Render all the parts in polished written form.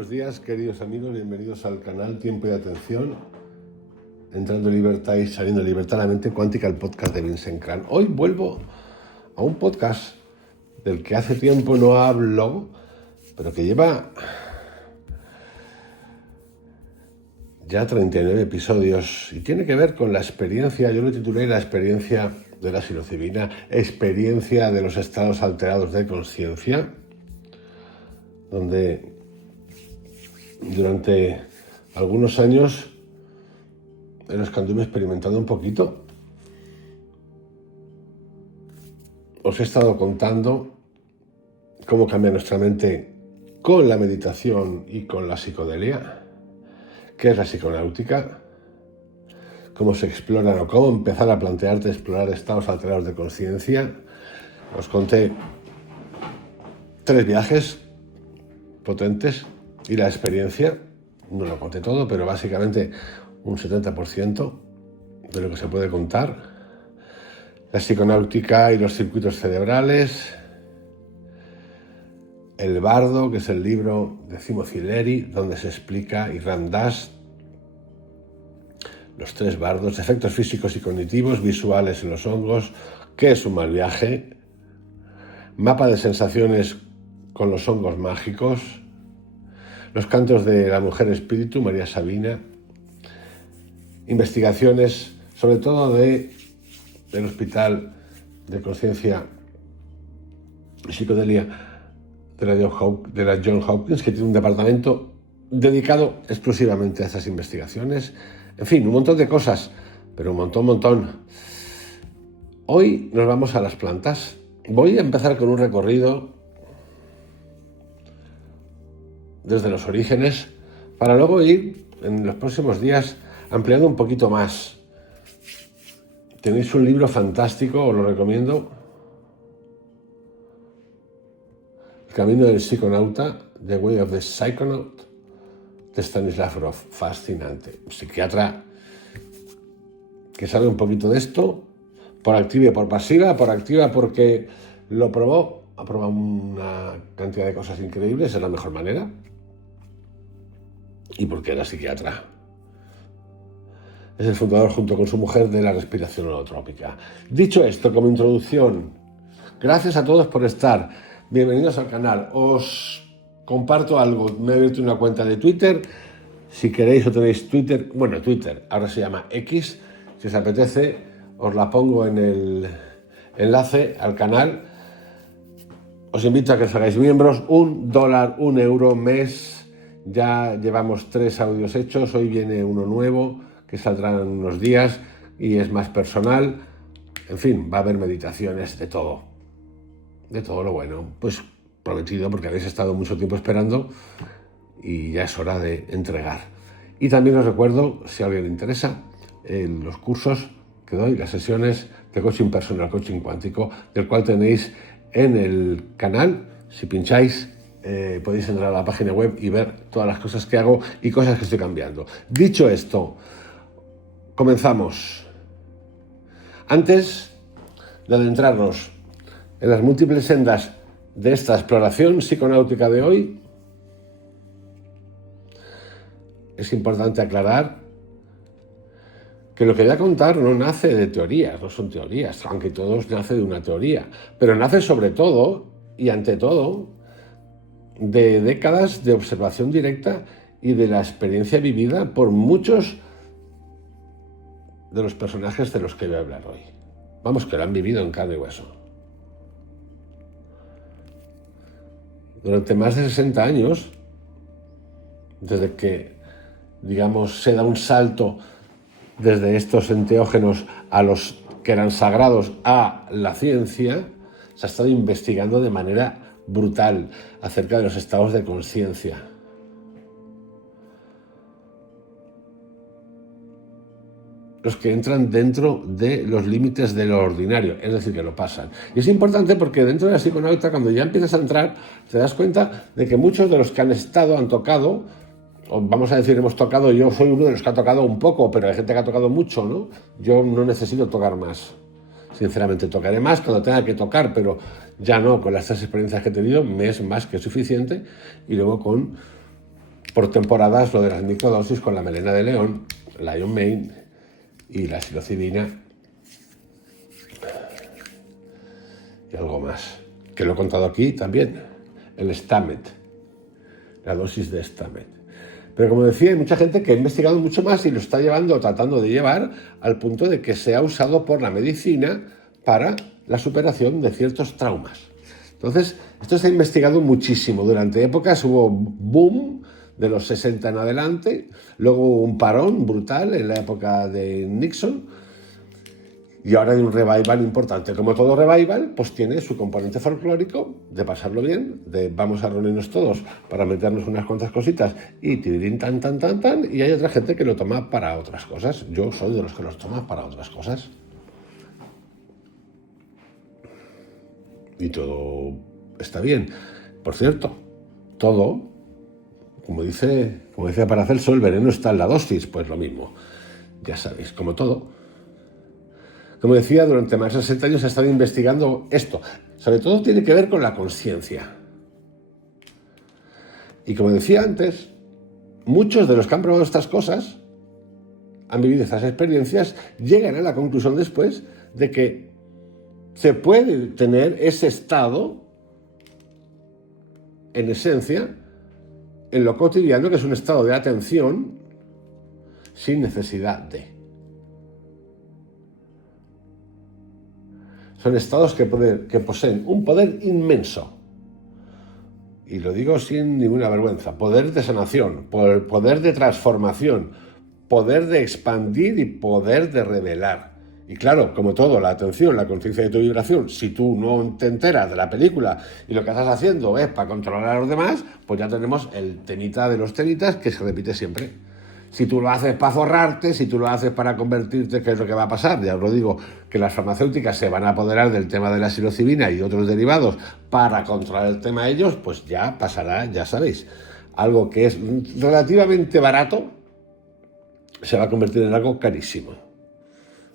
buenos días, queridos amigos, bienvenidos al canal Tiempo y Atención, entrando en libertad y saliendo de libertad, la mente cuántica, el podcast de Vincent Kran. Hoy vuelvo a un podcast del que hace tiempo no hablo, pero que lleva ya 39 episodios y tiene que ver con la experiencia, yo lo titulé La experiencia de la psilocibina, experiencia de los estados alterados de conciencia, donde durante algunos años en los que anduve experimentando un poquito, os he estado contando cómo cambia nuestra mente con la meditación y con la psicodelia, qué es la psiconáutica, cómo se exploran o cómo empezar a plantearte explorar estados alterados de conciencia. Os conté 3 viajes potentes y la experiencia, no lo conté todo, pero básicamente un 70% de lo que se puede contar. La psiconáutica y los circuitos cerebrales, El Bardo, que es el libro de Timothy Leary, donde se explica, y Ram Dass, los 3 bardos, efectos físicos y cognitivos, visuales en los hongos, qué es un mal viaje, mapa de sensaciones con los hongos mágicos, los cantos de la mujer espíritu, María Sabina, investigaciones sobre todo del Hospital de Conciencia y Psicodelia de la Johns Hopkins, que tiene un departamento dedicado exclusivamente a estas investigaciones. En fin, un montón de cosas, pero un montón. Hoy nos vamos a las plantas. Voy a empezar con un recorrido desde los orígenes, para luego ir en los próximos días ampliando un poquito más. Tenéis un libro fantástico, os lo recomiendo, El camino del psiconauta, The Way of the Psychonaut, de Stanislav Grof. Fascinante. Un psiquiatra que sabe un poquito de esto, por activa y por pasiva. Por activa porque lo probó, ha probado una cantidad de cosas increíbles, es la mejor manera. Y porque era psiquiatra. Es el fundador, junto con su mujer, de la respiración holotrópica. Dicho esto, como introducción, gracias a todos por estar. Bienvenidos al canal. Os comparto algo. Me he abierto una cuenta de Twitter. Si queréis o tenéis Twitter, bueno, Twitter ahora se llama X. Si os apetece, os la pongo en el enlace al canal. Os invito a que os hagáis miembros. $1, €1 mes. Ya llevamos 3 audios hechos, hoy viene uno nuevo que saldrá en unos días y es más personal. En fin, va a haber meditaciones de todo lo bueno, pues prometido, porque habéis estado mucho tiempo esperando y ya es hora de entregar. Y también os recuerdo, si a alguien le interesa, los cursos que doy, las sesiones de coaching personal, coaching cuántico, del cual tenéis en el canal. Si pincháis, podéis entrar a la página web y ver todas las cosas que hago y cosas que estoy cambiando. Dicho esto, comenzamos. Antes de adentrarnos en las múltiples sendas de esta exploración psiconáutica de hoy, es importante aclarar que lo que voy a contar no nace de teorías, no son teorías, aunque todos nace de una teoría, pero nace sobre todo y ante todo de décadas de observación directa y de la experiencia vivida por muchos de los personajes de los que voy a hablar hoy. Vamos, que lo han vivido en carne y hueso. Durante más de 60 años, desde que, digamos, se da un salto desde estos enteógenos a los que eran sagrados a la ciencia, se ha estado investigando de manera brutal acerca de los estados de conciencia. Los que entran dentro de los límites de lo ordinario, es decir, que lo pasan. Y es importante porque dentro de la psiconauta, cuando ya empiezas a entrar, te das cuenta de que muchos de los que han estado, han tocado, o vamos a decir, hemos tocado, yo soy uno de los que ha tocado un poco, pero hay gente que ha tocado mucho, ¿no? Yo no necesito tocar más. Sinceramente, tocaré más cuando tenga que tocar, pero ya no, con las 3 experiencias que he tenido me es más que suficiente. Y luego con por temporadas lo de las microdosis con la melena de león, Lion Mane y la psilocibina y algo más, que lo he contado aquí también, el Stamet, la dosis de Stamet. Pero como decía, hay mucha gente que ha investigado mucho más y lo está tratando de llevar al punto de que se ha usado por la medicina para la superación de ciertos traumas. Entonces, esto se ha investigado muchísimo. Durante épocas hubo boom de los 60 en adelante, luego hubo un parón brutal en la época de Nixon, y ahora hay un revival importante. Como todo revival, pues tiene su componente folclórico, de pasarlo bien, de vamos a reunirnos todos para meternos unas cuantas cositas y tirirín tan, tan, tan, tan, y hay otra gente que lo toma para otras cosas. Yo soy de los que los toma para otras cosas. Y todo está bien. Por cierto, todo, como dice Paracelso, el veneno está en la dosis, pues lo mismo. Ya sabéis, como todo. Como decía, durante más de 60 años se ha estado investigando esto. Sobre todo tiene que ver con la conciencia. Y como decía antes, muchos de los que han probado estas cosas, han vivido estas experiencias, llegan a la conclusión después de que se puede tener ese estado, en esencia, en lo cotidiano, que es un estado de atención, sin necesidad de. Son estados que poseen un poder inmenso. Y lo digo sin ninguna vergüenza. Poder de sanación, poder de transformación, poder de expandir y poder de revelar. Y claro, como todo, la atención, la conciencia de tu vibración, si tú no te enteras de la película y lo que estás haciendo es para controlar a los demás, pues ya tenemos el temita de los temitas que se repite siempre. Si tú lo haces para forrarte, si tú lo haces para convertirte, ¿qué es lo que va a pasar? Ya os lo digo, que las farmacéuticas se van a apoderar del tema de la psilocibina y otros derivados para controlar el tema de ellos, pues ya pasará, ya sabéis. Algo que es relativamente barato se va a convertir en algo carísimo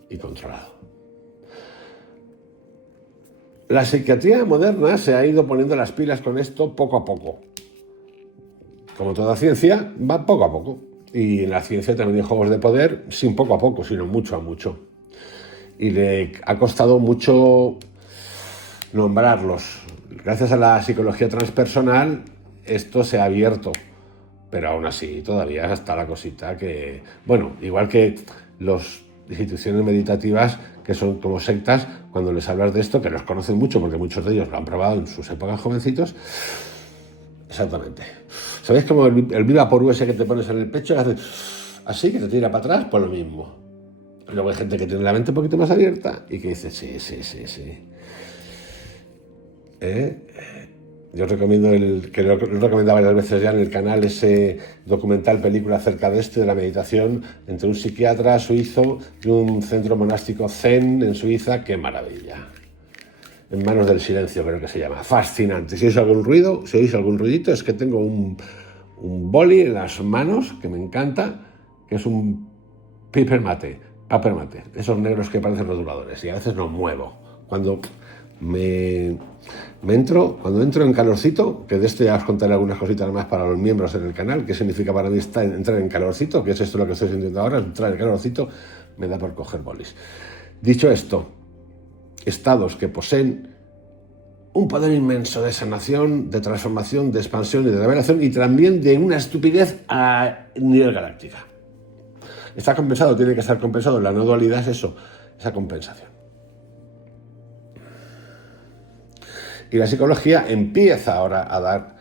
y controlado. La psiquiatría moderna se ha ido poniendo las pilas con esto poco a poco. Como toda ciencia, va poco a poco. Y en la ciencia también hay juegos de poder, sin poco a poco, sino mucho a mucho. Y le ha costado mucho nombrarlos. Gracias a la psicología transpersonal, esto se ha abierto. Pero aún así, todavía está la cosita que... Bueno, igual que las instituciones meditativas, que son como sectas, cuando les hablas de esto, que los conocen mucho, porque muchos de ellos lo han probado en sus épocas jovencitos. Exactamente. ¿Sabéis cómo el Vivapor ese que te pones en el pecho hace así, que te tira para atrás? Pues lo mismo. Luego hay gente que tiene la mente un poquito más abierta y que dice, sí. Yo recomiendo que lo he recomendado varias veces ya en el canal, ese documental, película acerca de esto, de la meditación, entre un psiquiatra suizo y un centro monástico zen en Suiza. ¡Qué maravilla! En manos del silencio, creo que se llama. Fascinante. Si oís algún ruido, si oís algún ruidito, es que tengo un boli en las manos, que me encanta, que es un paper mate, esos negros que parecen rotuladores, y a veces los muevo. Cuando entro en calorcito, que de esto ya os contaré algunas cositas más para los miembros en el canal, qué significa para mí entrar en calorcito, que es esto lo que estoy sintiendo ahora, entrar en calorcito, me da por coger bolis. Dicho esto, estados que poseen un poder inmenso de sanación, de transformación, de expansión y de revelación, y también de una estupidez a nivel galáctica. Está compensado, tiene que estar compensado. La no dualidad es eso, esa compensación. Y la psicología empieza ahora a dar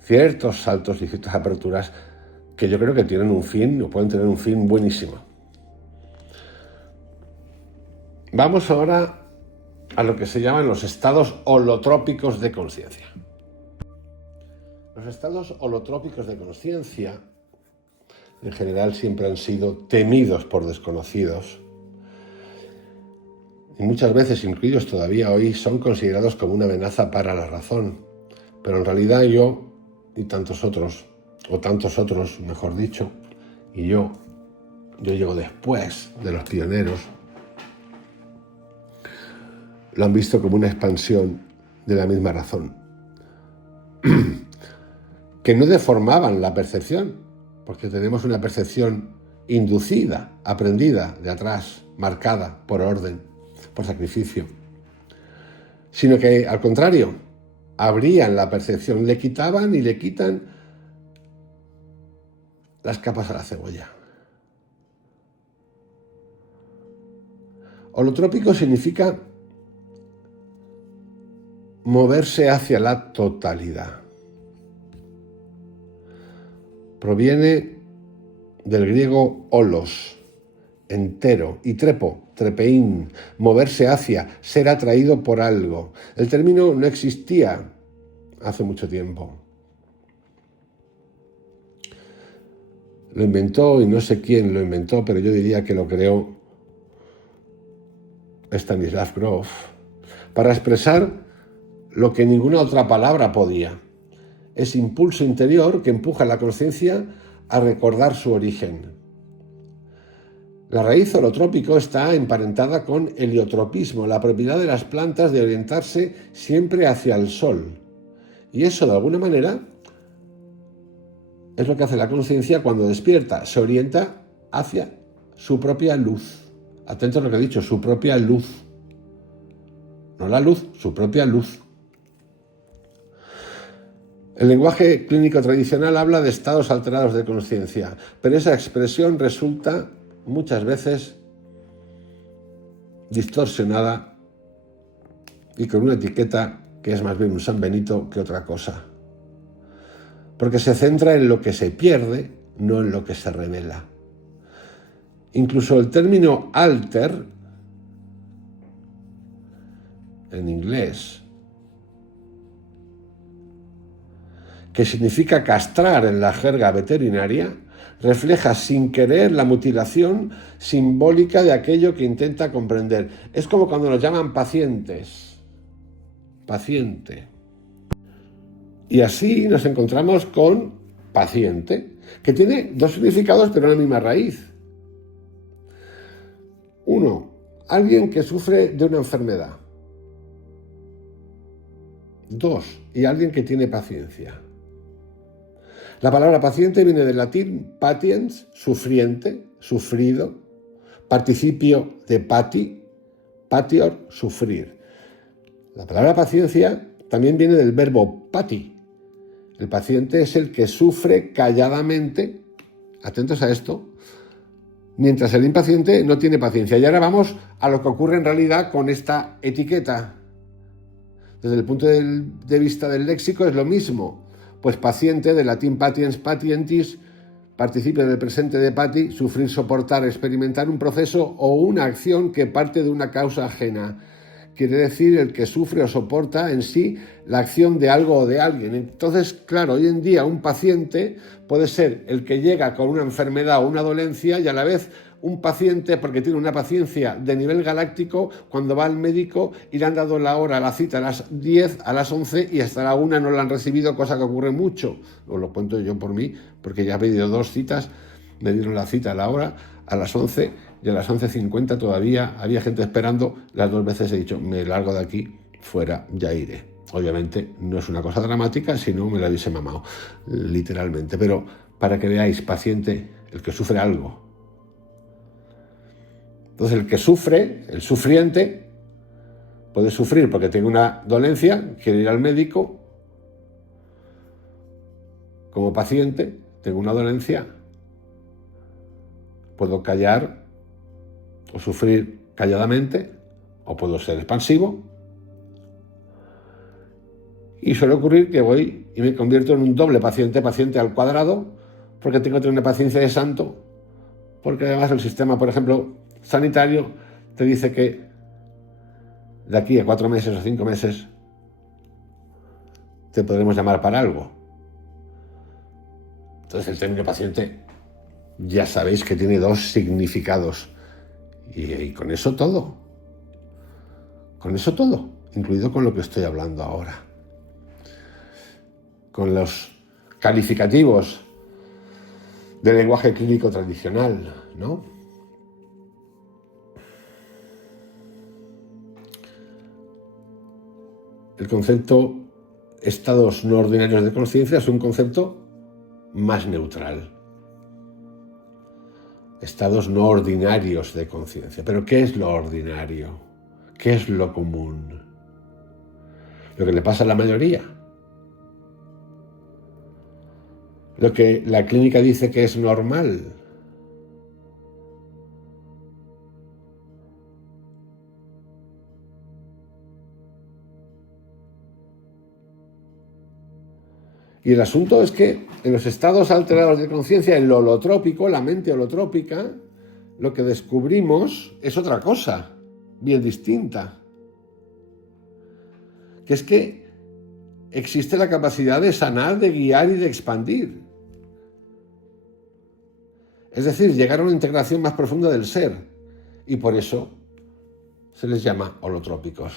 ciertos saltos y ciertas aperturas que yo creo que tienen un fin, o pueden tener un fin buenísimo. Vamos ahora a lo que se llaman los estados holotrópicos de conciencia. Los estados holotrópicos de conciencia, en general, siempre han sido temidos por desconocidos y muchas veces, incluidos todavía hoy, son considerados como una amenaza para la razón. Pero en realidad yo y tantos otros, mejor dicho, y yo llego después de los pioneros, lo han visto como una expansión de la misma razón, que no deformaban la percepción, porque tenemos una percepción inducida, aprendida de atrás, marcada por orden, por sacrificio, sino que al contrario, abrían la percepción, le quitaban y le quitan las capas a la cebolla. Holotrópico significa moverse hacia la totalidad. Proviene del griego holos, entero, y trepo, trepeín, moverse hacia, ser atraído por algo. El término no existía hace mucho tiempo. Lo inventó, y no sé quién lo inventó, pero yo diría que lo creó Stanislav Grof, para expresar lo que ninguna otra palabra podía. Ese impulso interior que empuja a la conciencia a recordar su origen. La raíz holotrópico está emparentada con heliotropismo, la propiedad de las plantas de orientarse siempre hacia el sol. Y eso, de alguna manera, es lo que hace la conciencia cuando despierta, se orienta hacia su propia luz. Atentos a lo que he dicho, su propia luz. No la luz, su propia luz. El lenguaje clínico tradicional habla de estados alterados de conciencia, pero esa expresión resulta muchas veces distorsionada y con una etiqueta que es más bien un San Benito que otra cosa. Porque se centra en lo que se pierde, no en lo que se revela. Incluso el término alter, en inglés, que significa castrar en la jerga veterinaria, refleja sin querer la mutilación simbólica de aquello que intenta comprender. Es como cuando nos llaman pacientes. Paciente. Y así nos encontramos con paciente, que tiene dos significados pero una misma raíz. Uno, alguien que sufre de una enfermedad. Dos, y alguien que tiene paciencia. La palabra paciente viene del latín patiens, sufriente, sufrido, participio de pati, patior, sufrir. La palabra paciencia también viene del verbo pati. El paciente es el que sufre calladamente, atentos a esto, mientras el impaciente no tiene paciencia. Y ahora vamos a lo que ocurre en realidad con esta etiqueta. Desde el punto de vista del léxico es lo mismo. Pues paciente, del latín patiens, patientis, participio del presente de pati, sufrir, soportar, experimentar un proceso o una acción que parte de una causa ajena. Quiere decir el que sufre o soporta en sí la acción de algo o de alguien. Entonces, claro, hoy en día un paciente puede ser el que llega con una enfermedad o una dolencia y a la vez un paciente porque tiene una paciencia de nivel galáctico cuando va al médico y le han dado la hora, la cita a las 10, a las 11 y hasta la 1 no la han recibido, cosa que ocurre mucho. Os lo cuento yo por mí, porque ya he pedido 2 citas, me dieron la cita a la hora, a las 11 y a las 11:50 todavía había gente esperando. Las 2 veces he dicho, me largo de aquí, fuera, ya iré. Obviamente no es una cosa dramática, sino me la hubiese mamado, literalmente. Pero para que veáis, paciente, el que sufre algo. Entonces el que sufre, el sufriente, puede sufrir porque tiene una dolencia, quiere ir al médico. Como paciente, tengo una dolencia, puedo callar o sufrir calladamente, o puedo ser expansivo. Y suele ocurrir que voy y me convierto en un doble paciente, paciente al cuadrado, porque tengo que tener una paciencia de santo, porque además el sistema, por ejemplo, sanitario, te dice que de aquí a 4 meses o 5 meses te podremos llamar para algo. Entonces el término paciente ya sabéis que tiene 2 significados. Y con eso todo. Con eso todo, incluido con lo que estoy hablando ahora. Con los calificativos del lenguaje clínico tradicional, ¿no? El concepto estados no ordinarios de conciencia es un concepto más neutral. estados no ordinarios de conciencia. ¿Pero qué es lo ordinario? ¿Qué es lo común? Lo que le pasa a la mayoría. Lo que la clínica dice que es normal. Y el asunto es que en los estados alterados de conciencia, en lo holotrópico, la mente holotrópica, lo que descubrimos es otra cosa, bien distinta. Que es que existe la capacidad de sanar, de guiar y de expandir. Es decir, llegar a una integración más profunda del ser. Y por eso se les llama holotrópicos.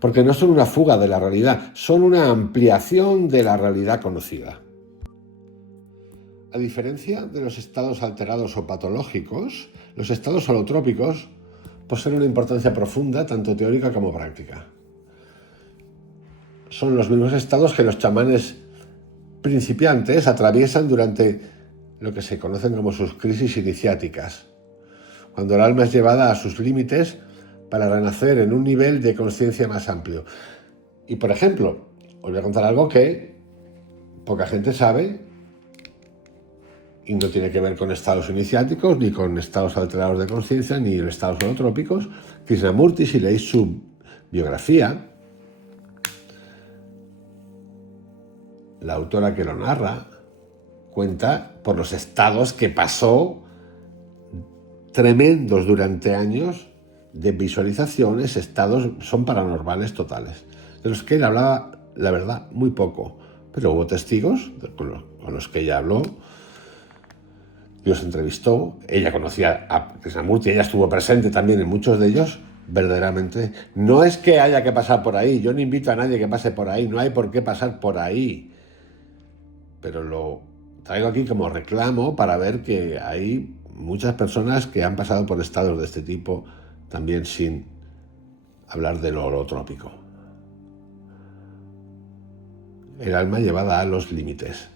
Porque no son una fuga de la realidad, son una ampliación de la realidad conocida. A diferencia de los estados alterados o patológicos, los estados holotrópicos poseen una importancia profunda, tanto teórica como práctica. Son los mismos estados que los chamanes principiantes atraviesan durante lo que se conocen como sus crisis iniciáticas, cuando el alma es llevada a sus límites para renacer en un nivel de conciencia más amplio. Y por ejemplo, os voy a contar algo que poca gente sabe y no tiene que ver con estados iniciáticos, ni con estados alterados de conciencia, ni estados holotrópicos. Krishnamurti, si leéis su biografía, la autora que lo narra cuenta por los estados que pasó tremendos durante años de visualizaciones, estados son paranormales totales, de los que él hablaba, la verdad, muy poco, pero hubo testigos con los que ella habló, los entrevistó, ella conocía a Krishnamurti, ella estuvo presente también en muchos de ellos, verdaderamente. No es que haya que pasar por ahí, yo no invito a nadie que pase por ahí, no hay por qué pasar por ahí, pero lo traigo aquí como reclamo para ver que hay muchas personas que han pasado por estados de este tipo, también sin hablar de lo holotrópico. El alma llevada a los límites.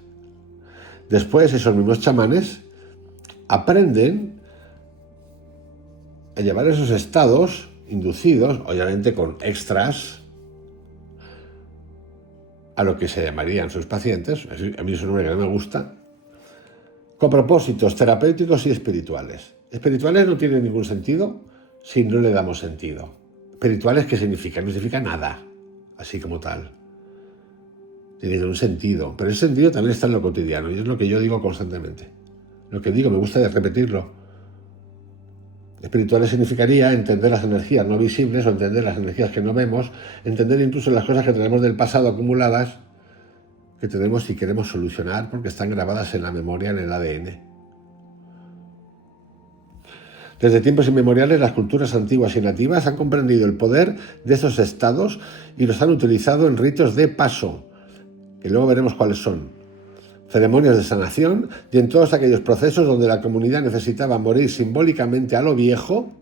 Después, esos mismos chamanes aprenden a llevar esos estados inducidos, obviamente con extras, a lo que se llamarían sus pacientes, a mí es un nombre que no me gusta, con propósitos terapéuticos y espirituales. Espirituales no tienen ningún sentido si no le damos sentido. Espirituales, ¿qué significa? No significa nada, así como tal. Tiene un sentido, pero ese sentido también está en lo cotidiano, y es lo que yo digo constantemente. Lo que digo, me gusta repetirlo. Espirituales significaría entender las energías no visibles o entender las energías que no vemos, entender incluso las cosas que tenemos del pasado acumuladas, que tenemos y queremos solucionar porque están grabadas en la memoria, en el ADN. Desde tiempos inmemoriales, las culturas antiguas y nativas han comprendido el poder de esos estados y los han utilizado en ritos de paso, que luego veremos cuáles son, ceremonias de sanación y en todos aquellos procesos donde la comunidad necesitaba morir simbólicamente a lo viejo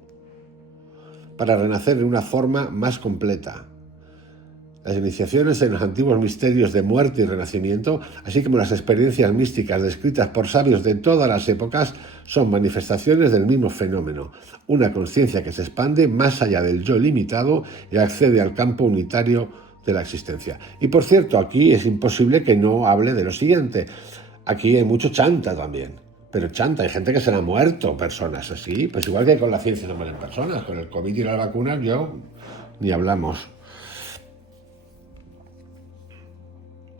para renacer de una forma más completa. Las iniciaciones en los antiguos misterios de muerte y renacimiento, así como las experiencias místicas descritas por sabios de todas las épocas, son manifestaciones del mismo fenómeno, una conciencia que se expande más allá del yo limitado y accede al campo unitario de la existencia. Y por cierto, aquí es imposible que no hable de lo siguiente. Aquí hay mucho chanta también, pero chanta, hay gente que se le ha muerto, personas así, pues igual que con la ciencia se mueren personas, con el COVID y las vacunas yo ni hablamos.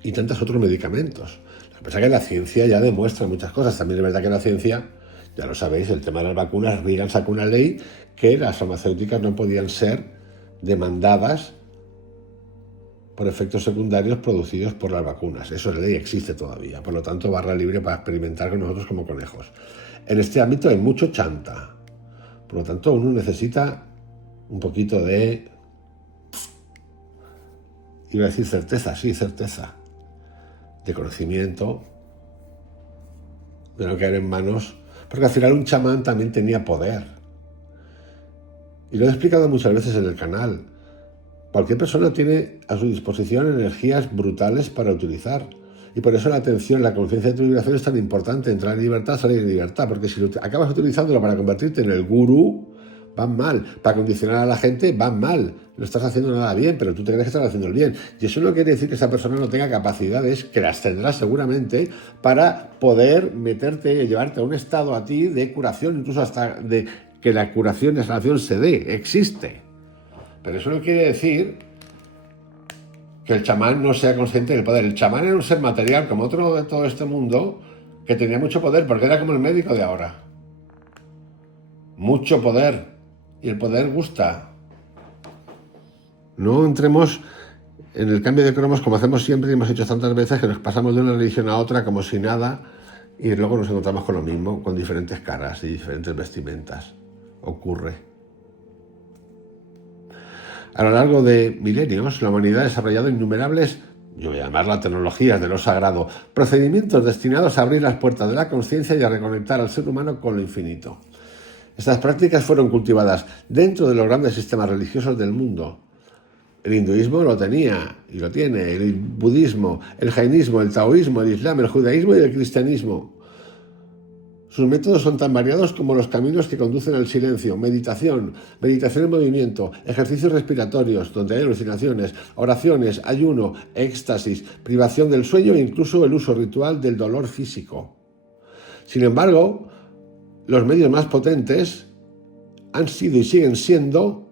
Y tantos otros medicamentos. Lo que pasa es que la ciencia ya demuestra muchas cosas. También es verdad que la ciencia, ya lo sabéis, el tema de las vacunas, Reagan sacó una ley que las farmacéuticas no podían ser demandadas por efectos secundarios producidos por las vacunas. Eso la ley existe todavía. Por lo tanto, barra libre para experimentar con nosotros como conejos. En este ámbito hay mucho chanta. Por lo tanto, uno necesita un poquito de... Iba a decir certeza, sí, certeza. De conocimiento, de no caer en manos, porque al final un chamán también tenía poder. Y lo he explicado muchas veces en el canal. Cualquier persona tiene a su disposición energías brutales para utilizar. Y por eso la atención, la conciencia de tu vibración es tan importante. Entrar en libertad, salir en libertad. Porque si acabas utilizándolo para convertirte en el gurú, van mal. Para condicionar a la gente, van mal. No estás haciendo nada bien, pero tú te crees que estás haciendo el bien. Y eso no quiere decir que esa persona no tenga capacidades, que las tendrás seguramente, para poder meterte, llevarte a un estado a ti de curación, incluso hasta de que la curación y la sanación se dé. Existe. Pero eso no quiere decir que el chamán no sea consciente del poder. El chamán era un ser material como otro de todo este mundo que tenía mucho poder, porque era como el médico de ahora. Mucho poder. Y el poder gusta. No entremos en el cambio de cromos como hacemos siempre y hemos hecho tantas veces, que nos pasamos de una religión a otra como si nada y luego nos encontramos con lo mismo, con diferentes caras y diferentes vestimentas. Ocurre. A lo largo de milenios, la humanidad ha desarrollado innumerables, yo voy a llamarlas tecnologías de lo sagrado, procedimientos destinados a abrir las puertas de la conciencia y a reconectar al ser humano con lo infinito. Estas prácticas fueron cultivadas dentro de los grandes sistemas religiosos del mundo. El hinduismo lo tenía y lo tiene, el budismo, el jainismo, el taoísmo, el islam, el judaísmo y el cristianismo. Sus métodos son tan variados como los caminos que conducen al silencio, meditación en movimiento, ejercicios respiratorios, donde hay alucinaciones, oraciones, ayuno, éxtasis, privación del sueño e incluso el uso ritual del dolor físico. Sin embargo, los medios más potentes han sido y siguen siendo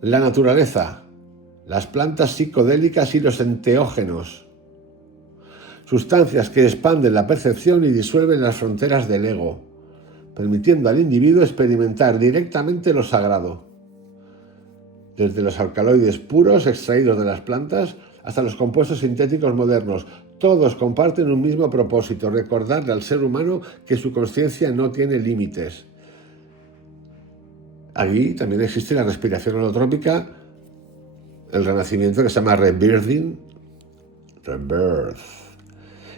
la naturaleza, las plantas psicodélicas y los enteógenos. Sustancias que expanden la percepción y disuelven las fronteras del ego, permitiendo al individuo experimentar directamente lo sagrado. Desde los alcaloides puros extraídos de las plantas hasta los compuestos sintéticos modernos, todos comparten un mismo propósito: recordarle al ser humano que su conciencia no tiene límites. Allí también existe la respiración holotrópica, el renacimiento que se llama rebirth,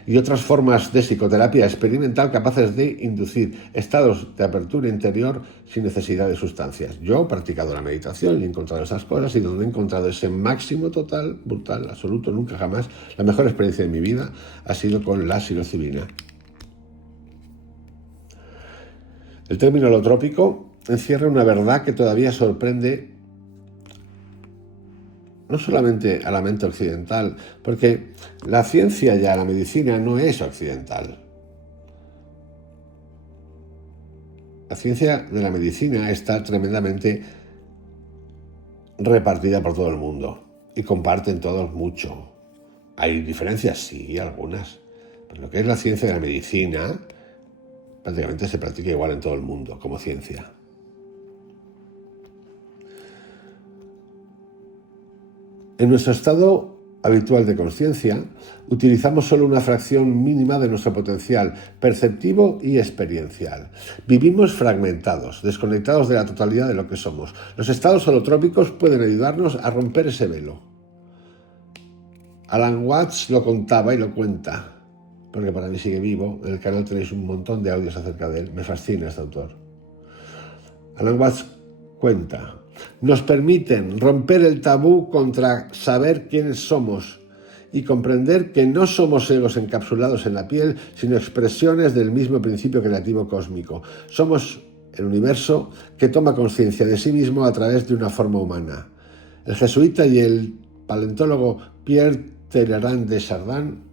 y otras formas de psicoterapia experimental capaces de inducir estados de apertura interior sin necesidad de sustancias. Yo he practicado la meditación y he encontrado esas cosas, y donde he encontrado ese máximo total, brutal, absoluto, nunca jamás, la mejor experiencia de mi vida ha sido con la psilocibina. El término holotrópico encierra una verdad que todavía sorprende no solamente a la mente occidental, porque la ciencia ya, la medicina, no es occidental. La ciencia de la medicina está tremendamente repartida por todo el mundo y comparten todos mucho. Hay diferencias, sí, algunas, pero lo que es la ciencia de la medicina prácticamente se practica igual en todo el mundo como ciencia. En nuestro estado habitual de conciencia, utilizamos solo una fracción mínima de nuestro potencial perceptivo y experiencial. Vivimos fragmentados, desconectados de la totalidad de lo que somos. Los estados holotrópicos pueden ayudarnos a romper ese velo. Alan Watts lo contaba y lo cuenta, porque para mí sigue vivo. En el canal tenéis un montón de audios acerca de él. Me fascina este autor. Alan Watts cuenta: nos permiten romper el tabú contra saber quiénes somos y comprender que no somos egos encapsulados en la piel, sino expresiones del mismo principio creativo cósmico. Somos el universo que toma conciencia de sí mismo a través de una forma humana. El jesuita y el paleontólogo Pierre Teilhard de Chardin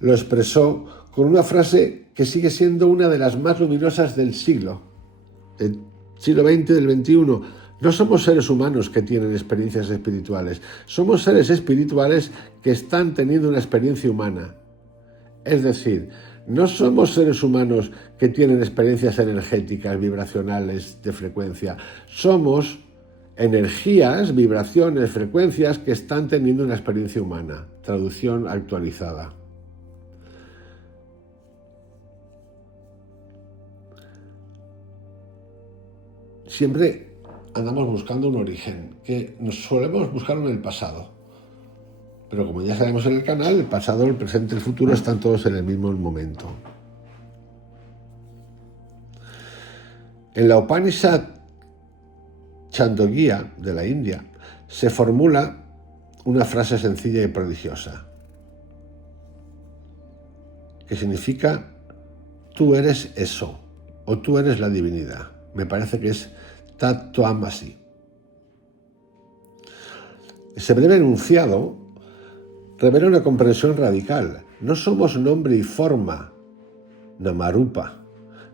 lo expresó con una frase que sigue siendo una de las más luminosas del siglo XX, del XXI. No somos seres humanos que tienen experiencias espirituales, somos seres espirituales que están teniendo una experiencia humana. Es decir, no somos seres humanos que tienen experiencias energéticas, vibracionales, de frecuencia. Somos energías, vibraciones, frecuencias que están teniendo una experiencia humana. Traducción actualizada. Siempre andamos buscando un origen, que nos solemos buscarlo en el pasado. Pero como ya sabemos en el canal, el pasado, el presente y el futuro están todos en el mismo momento. En la Upanishad Chandogya de la India se formula una frase sencilla y prodigiosa: que significa tú eres eso, o tú eres la divinidad. Me parece que es Tattva-Masi. Ese breve enunciado revela una comprensión radical. No somos nombre y forma, Namarupa.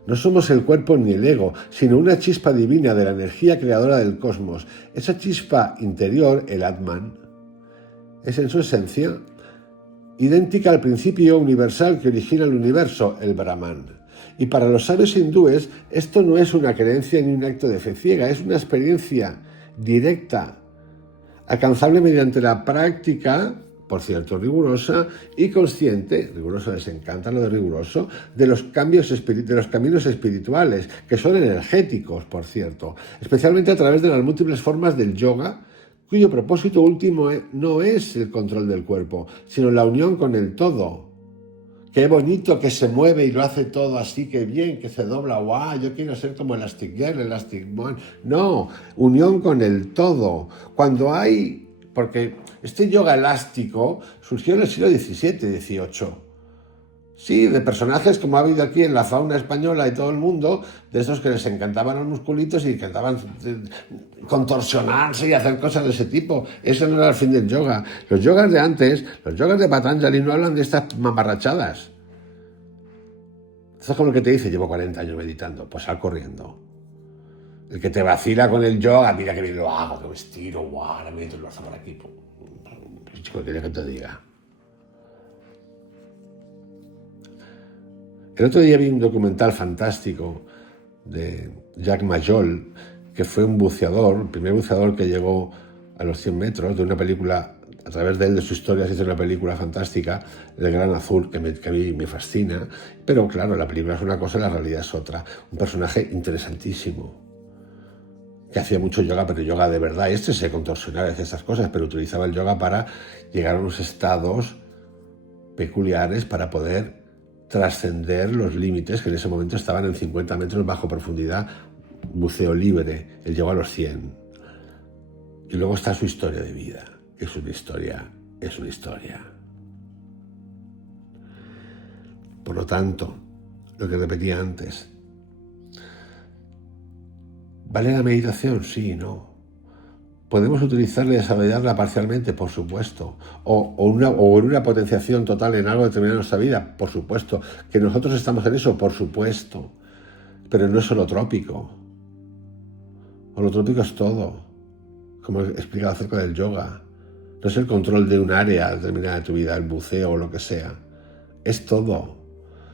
No somos el cuerpo ni el ego, sino una chispa divina de la energía creadora del cosmos. Esa chispa interior, el Atman, es en su esencia idéntica al principio universal que origina el universo, el Brahman. Y para los sabios hindúes, esto no es una creencia ni un acto de fe ciega, es una experiencia directa, alcanzable mediante la práctica, por cierto, rigurosa y consciente, riguroso les encanta lo de riguroso, de los caminos espirituales, que son energéticos, por cierto, especialmente a través de las múltiples formas del yoga, cuyo propósito último no es el control del cuerpo, sino la unión con el todo. Qué bonito que se mueve y lo hace todo así, qué bien, que se dobla, guau, yo quiero ser como Elastic Girl, Elastic Boy. No, unión con el todo. Cuando hay, porque este yoga elástico surgió en el siglo XVII, XVIII. Sí, de personajes como ha habido aquí en la fauna española y todo el mundo, de esos que les encantaban los musculitos y encantaban contorsionarse y hacer cosas de ese tipo. Eso no era el fin del yoga. Los yogas de antes, los yogas de Patanjali no hablan de estas mamarrachadas. Esto es como el que te dice, llevo 40 años meditando, pues sal corriendo. El que te vacila con el yoga, mira que bien lo hago, que me estiro, guau, ahora me meto el brazo por aquí. Pues, chico, ¿qué quieres que te diga? El otro día vi un documental fantástico de Jacques Majol, que fue un buceador, el primer buceador que llegó a los 100 metros, de una película, a través de él, de su historia, se hizo una película fantástica, El Gran Azul, que a mí me fascina, pero claro, la película es una cosa y la realidad es otra. Un personaje interesantísimo, que hacía mucho yoga, pero yoga de verdad. Este se contorsionaba, hacía esas cosas, pero utilizaba el yoga para llegar a unos estados peculiares para poder trascender los límites que en ese momento estaban en 50 metros bajo profundidad, buceo libre. Él llegó a los 100. Y luego está su historia de vida. Es una historia. Por lo tanto, lo que repetía antes, ¿vale la meditación? Sí, no. ¿Podemos utilizarla y desarrollarla parcialmente? Por supuesto. O en una potenciación total en algo determinado en nuestra vida? Por supuesto. ¿Que nosotros estamos en eso? Por supuesto. Pero no es holotrópico. Holotrópico es todo. Como he explicado acerca del yoga. No es el control de un área determinada de tu vida, el buceo o lo que sea. Es todo.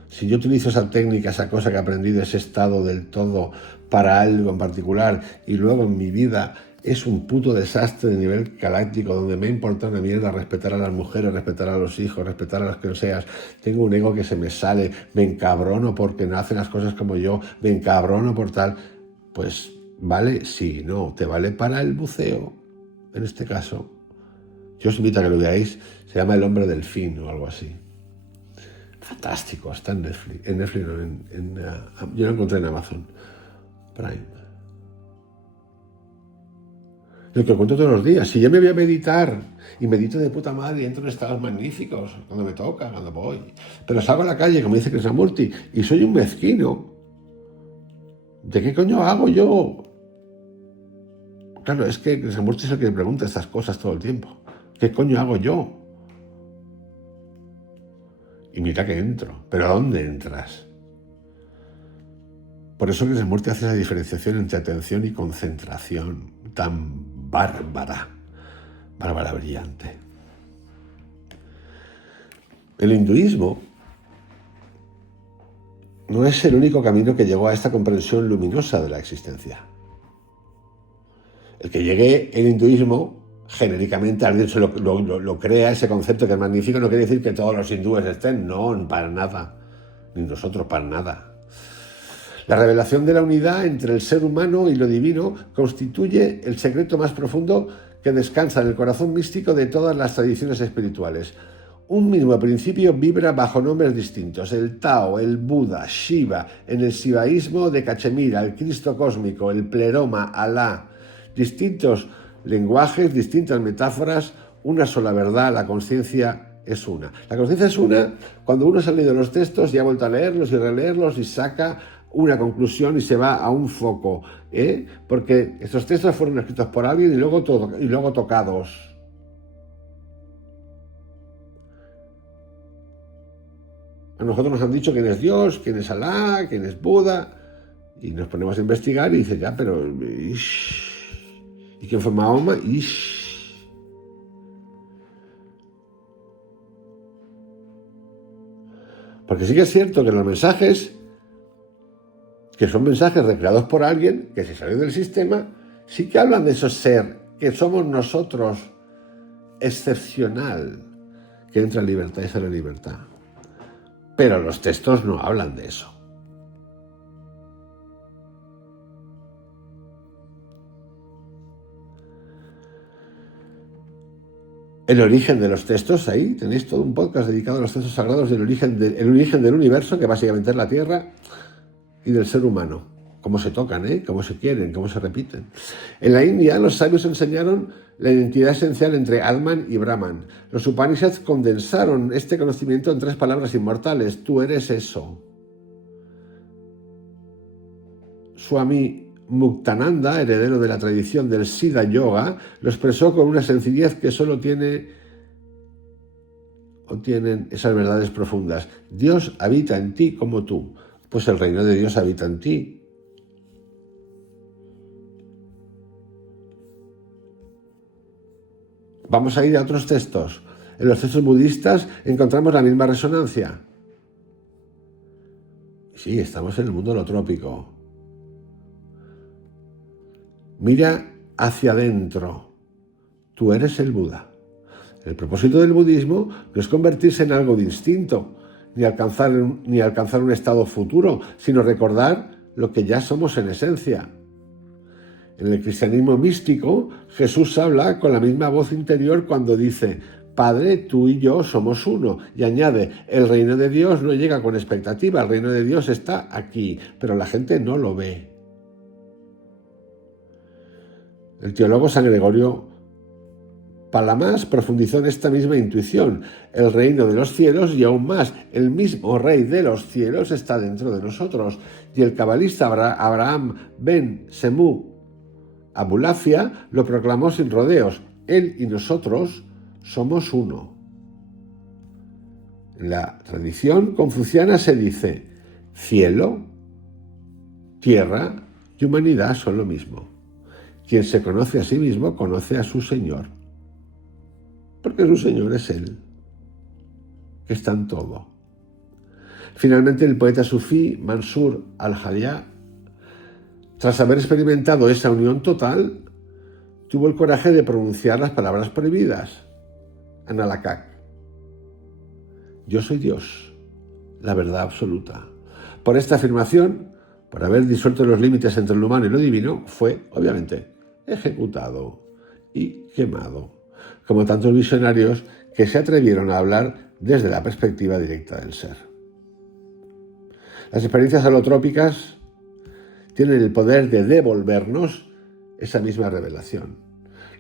Si yo utilizo esa técnica, esa cosa que he aprendido, ese estado del todo para algo en particular, y luego en mi vida es un puto desastre de nivel galáctico, donde me importa una mierda respetar a las mujeres, respetar a los hijos, respetar a los que seas, tengo un ego que se me sale, me encabrono porque no hacen las cosas como yo, me encabrono por tal, pues vale, sí, no, te vale para el buceo, en este caso. Yo os invito a que lo veáis, se llama El Hombre Delfín o algo así. Fantástico, está en Netflix. En Netflix no, yo lo encontré en Amazon Prime. Lo que cuento todos los días. Si yo me voy a meditar y medito de puta madre y entro en estados magníficos cuando me toca, cuando voy. Pero salgo a la calle, como dice Krishnamurti, y soy un mezquino. ¿De qué coño hago yo? Claro, es que Krishnamurti es el que me pregunta estas cosas todo el tiempo. ¿Qué coño hago yo? Y mira que entro. ¿Pero a dónde entras? Por eso Krishnamurti hace esa diferenciación entre atención y concentración tan bárbara brillante. El hinduismo no es el único camino que llegó a esta comprensión luminosa de la existencia. El que llegue el hinduismo, genéricamente alguien se lo crea, ese concepto que es magnífico, no quiere decir que todos los hindúes estén, no, para nada, ni nosotros para nada. La revelación de la unidad entre el ser humano y lo divino constituye el secreto más profundo que descansa en el corazón místico de todas las tradiciones espirituales. Un mismo principio vibra bajo nombres distintos: el Tao, el Buda, Shiva, en el sivaísmo de Cachemira, el Cristo cósmico, el Pleroma, Alá. Distintos lenguajes, distintas metáforas, una sola verdad, la conciencia es una. La conciencia es una cuando uno se ha leído los textos y ha vuelto a leerlos y releerlos y saca una conclusión y se va a un foco, porque estos textos fueron escritos por alguien y luego tocados. A nosotros nos han dicho quién es Dios, quién es Alá, quién es Buda, y nos ponemos a investigar y dices, ya, pero... ¿y quién fue Mahoma? Porque sí que es cierto que los mensajes, que son mensajes recreados por alguien que se salió del sistema, sí que hablan de ese ser, que somos nosotros, excepcional, que entra en libertad y sale en libertad. Pero los textos no hablan de eso. El origen de los textos, ahí tenéis todo un podcast dedicado a los textos sagrados del origen del universo, que básicamente es la Tierra, y del ser humano. Cómo se tocan, cómo se quieren, cómo se repiten. En la India, los sabios enseñaron la identidad esencial entre Atman y Brahman. Los Upanishads condensaron este conocimiento en 3 palabras inmortales: tú eres eso. Swami Muktananda, heredero de la tradición del Siddha Yoga, lo expresó con una sencillez que solo tienen esas verdades profundas. Dios habita en ti como tú, pues el reino de Dios habita en ti. Vamos a ir a otros textos. En los textos budistas encontramos la misma resonancia. Sí, estamos en el mundo holotrópico. Mira hacia adentro. Tú eres el Buda. El propósito del budismo no es convertirse en algo distinto, ni alcanzar un estado futuro, sino recordar lo que ya somos en esencia. En el cristianismo místico, Jesús habla con la misma voz interior cuando dice: Padre, tú y yo somos uno. Y añade: el reino de Dios no llega con expectativa, el reino de Dios está aquí, pero la gente no lo ve. El teólogo San Gregorio Palamas profundizó en esta misma intuición. El reino de los cielos, y aún más, el mismo rey de los cielos, está dentro de nosotros. Y el cabalista Abraham ben Semu Abulafia lo proclamó sin rodeos: él y nosotros somos uno. En la tradición confuciana se dice: cielo, tierra y humanidad son lo mismo. Quien se conoce a sí mismo conoce a su Señor, porque su Señor es Él, que está en todo. Finalmente, el poeta sufí Mansur al-Haya, tras haber experimentado esa unión total, tuvo el coraje de pronunciar las palabras prohibidas: Analakak. Yo soy Dios, la verdad absoluta. Por esta afirmación, por haber disuelto los límites entre lo humano y lo divino, fue, obviamente, ejecutado y quemado, como tantos visionarios que se atrevieron a hablar desde la perspectiva directa del ser. Las experiencias holotrópicas tienen el poder de devolvernos esa misma revelación.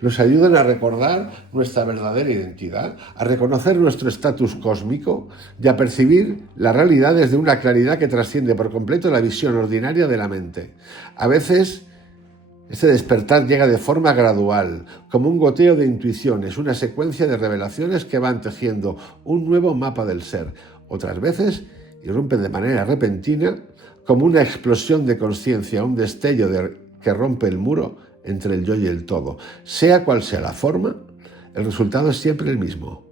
Nos ayudan a recordar nuestra verdadera identidad, a reconocer nuestro estatus cósmico y a percibir la realidad desde una claridad que trasciende por completo la visión ordinaria de la mente. A veces, este despertar llega de forma gradual, como un goteo de intuiciones, una secuencia de revelaciones que van tejiendo un nuevo mapa del ser. Otras veces, irrumpe de manera repentina, como una explosión de conciencia, un destello que rompe el muro entre el yo y el todo. Sea cual sea la forma, el resultado es siempre el mismo.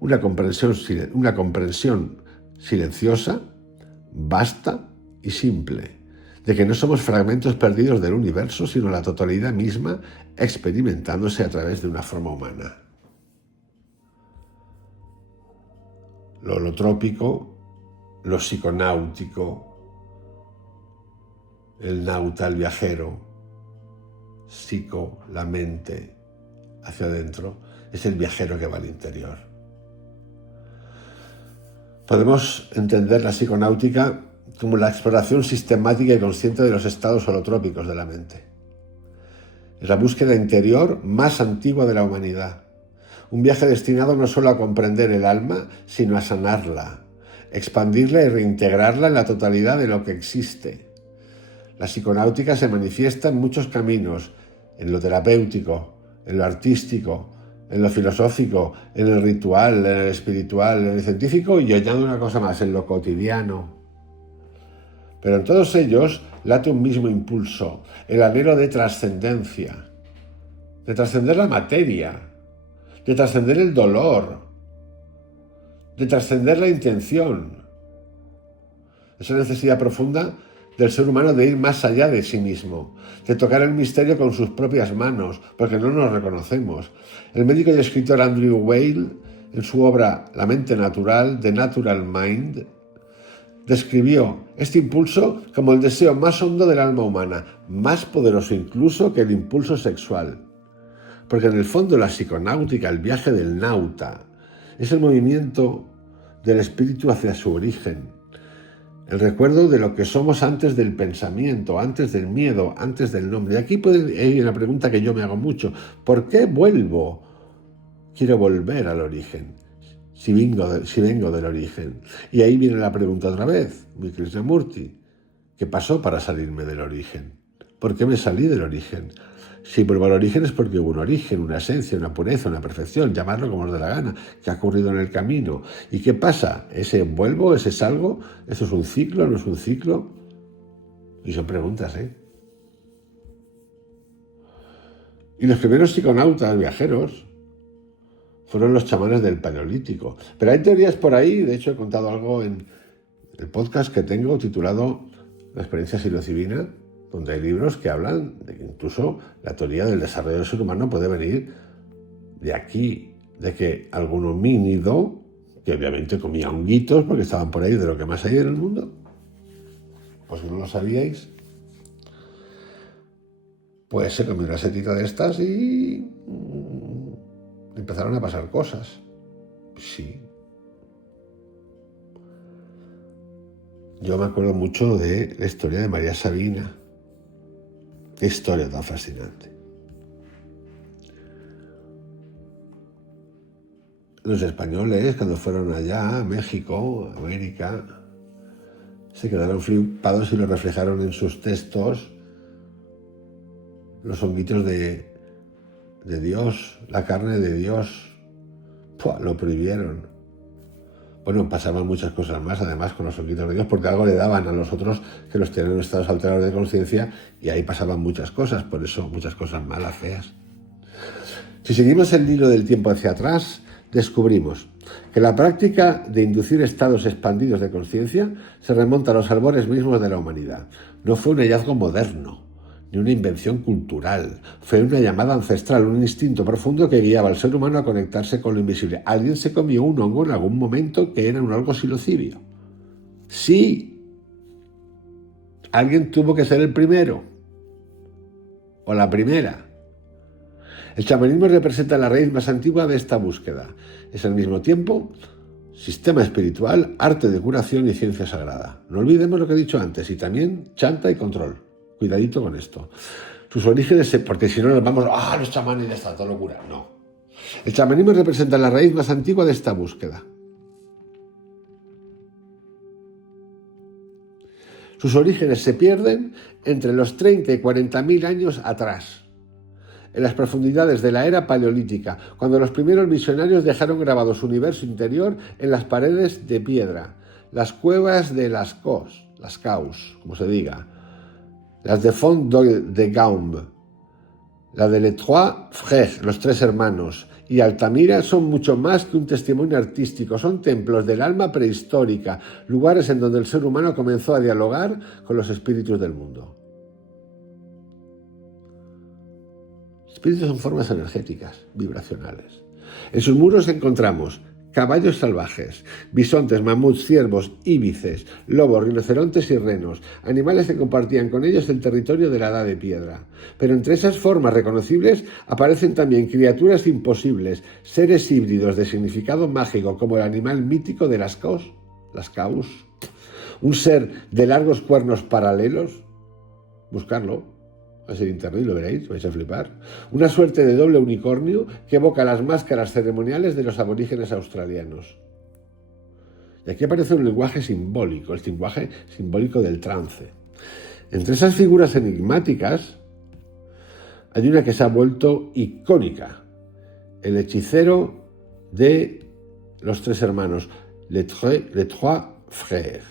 Una comprensión silenciosa, vasta y simple, de que no somos fragmentos perdidos del universo, sino la totalidad misma experimentándose a través de una forma humana. Lo holotrópico, lo psiconáutico, el nauta, el viajero, psico, la mente, hacia adentro, es el viajero que va al interior. Podemos entender la psiconáutica como la exploración sistemática y consciente de los estados holotrópicos de la mente. Es la búsqueda interior más antigua de la humanidad. Un viaje destinado no solo a comprender el alma, sino a sanarla, expandirla y reintegrarla en la totalidad de lo que existe. La psiconáutica se manifiesta en muchos caminos, en lo terapéutico, en lo artístico, en lo filosófico, en el ritual, en el espiritual, en el científico y añado una cosa más, en lo cotidiano. Pero en todos ellos late un mismo impulso, el anhelo de trascendencia, de trascender la materia, de trascender el dolor, de trascender la intención. Esa necesidad profunda del ser humano de ir más allá de sí mismo, de tocar el misterio con sus propias manos, porque no nos reconocemos. El médico y escritor Andrew Weil, en su obra La mente natural, The Natural Mind, describió este impulso como el deseo más hondo del alma humana, más poderoso incluso que el impulso sexual. Porque en el fondo la psiconáutica, el viaje del nauta, es el movimiento del espíritu hacia su origen, el recuerdo de lo que somos antes del pensamiento, antes del miedo, antes del nombre. Y aquí hay una pregunta que yo me hago mucho. ¿Por qué vuelvo? Quiero volver al origen, si vengo del origen. Y ahí viene la pregunta otra vez, mi Krishnamurti. ¿Qué pasó para salirme del origen? ¿Por qué me salí del origen? Si vuelvo al origen es porque hubo un origen, una esencia, una pureza, una perfección, llamarlo como os dé la gana, que ha ocurrido en el camino. ¿Y qué pasa? ¿Ese vuelvo, ese salgo? ¿Eso es un ciclo, no es un ciclo? Y son preguntas, ¿eh? Y los primeros psiconautas viajeros fueron los chamanes del Paleolítico. Pero hay teorías por ahí, de hecho he contado algo en el podcast que tengo titulado La experiencia psilocibina, donde hay libros que hablan de que incluso la teoría del desarrollo del ser humano puede venir de aquí, de que algún homínido, que obviamente comía honguitos porque estaban por ahí de lo que más hay en el mundo, pues si no lo sabíais, pues se comió una setita de estas y empezaron a pasar cosas. Sí. Yo me acuerdo mucho de la historia de María Sabina. Qué historia tan fascinante. Los españoles, cuando fueron allá, a México, América, se quedaron flipados y lo reflejaron en sus textos, los honguitos de Dios, la carne de Dios. ¡Pua! Lo prohibieron. Bueno, pasaban muchas cosas más, además, con los honguitos de Dios, porque algo le daban a los otros que los tenían en estados alterados de conciencia y ahí pasaban muchas cosas, por eso muchas cosas malas, feas. Si seguimos el hilo del tiempo hacia atrás, descubrimos que la práctica de inducir estados expandidos de conciencia se remonta a los albores mismos de la humanidad. No fue un hallazgo moderno, ni una invención cultural. Fue una llamada ancestral, un instinto profundo que guiaba al ser humano a conectarse con lo invisible. Alguien se comió un hongo en algún momento que era un hongo psilocibio. Sí. Alguien tuvo que ser el primero. O la primera. El chamanismo representa la raíz más antigua de esta búsqueda. Es al mismo tiempo sistema espiritual, arte de curación y ciencia sagrada. No olvidemos lo que he dicho antes, y también chanta y control. Cuidadito con esto. Sus orígenes, porque si no nos vamos, los chamanes ya está, toda locura. No. El chamanismo representa la raíz más antigua de esta búsqueda. Sus orígenes se pierden entre los 30 y 40.000 años atrás, en las profundidades de la era paleolítica, cuando los primeros misionarios dejaron grabado su universo interior en las paredes de piedra, las cuevas de las caus, como se diga, las de Font de Gaume, la de Les Trois Frères, los tres hermanos, y Altamira son mucho más que un testimonio artístico, son templos del alma prehistórica, lugares en donde el ser humano comenzó a dialogar con los espíritus del mundo. Espíritus son formas energéticas, vibracionales. En sus muros encontramos caballos salvajes, bisontes, mamuts, ciervos, íbices, lobos, rinocerontes y renos, animales que compartían con ellos el territorio de la Edad de Piedra. Pero entre esas formas reconocibles aparecen también criaturas imposibles, seres híbridos de significado mágico, como el animal mítico de las caus, un ser de largos cuernos paralelos. Buscarlo. Vais a internet y lo veréis, vais a flipar. Una suerte de doble unicornio que evoca las máscaras ceremoniales de los aborígenes australianos. Y aquí aparece un lenguaje simbólico, el lenguaje simbólico del trance. Entre esas figuras enigmáticas hay una que se ha vuelto icónica, el hechicero de los tres hermanos, les trois frères.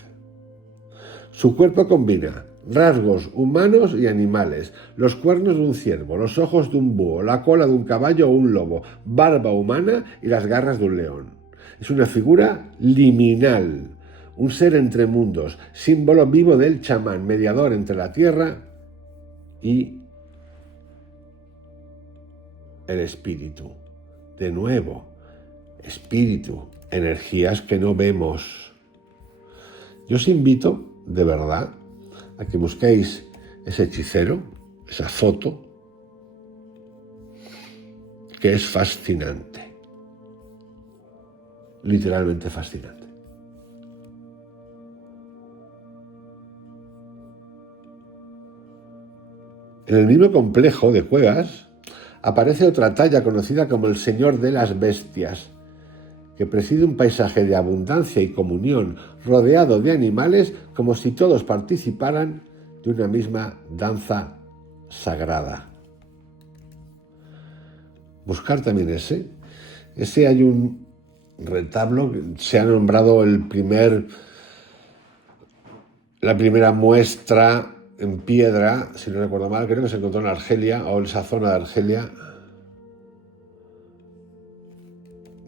Su cuerpo combina rasgos humanos y animales, los cuernos de un ciervo, los ojos de un búho, la cola de un caballo o un lobo, barba humana y las garras de un león. Es una figura liminal, un ser entre mundos, símbolo vivo del chamán, mediador entre la tierra y el espíritu. De nuevo, espíritu, energías que no vemos. Yo os invito, de verdad, a que busquéis ese hechicero, esa foto, que es fascinante. Literalmente fascinante. En el mismo complejo de cuevas aparece otra talla conocida como el Señor de las Bestias, que preside un paisaje de abundancia y comunión, rodeado de animales como si todos participaran de una misma danza sagrada. Buscar también ese hay un retablo, se ha nombrado la primera muestra en piedra, si no recuerdo mal, creo que se encontró en Argelia, o en esa zona de Argelia,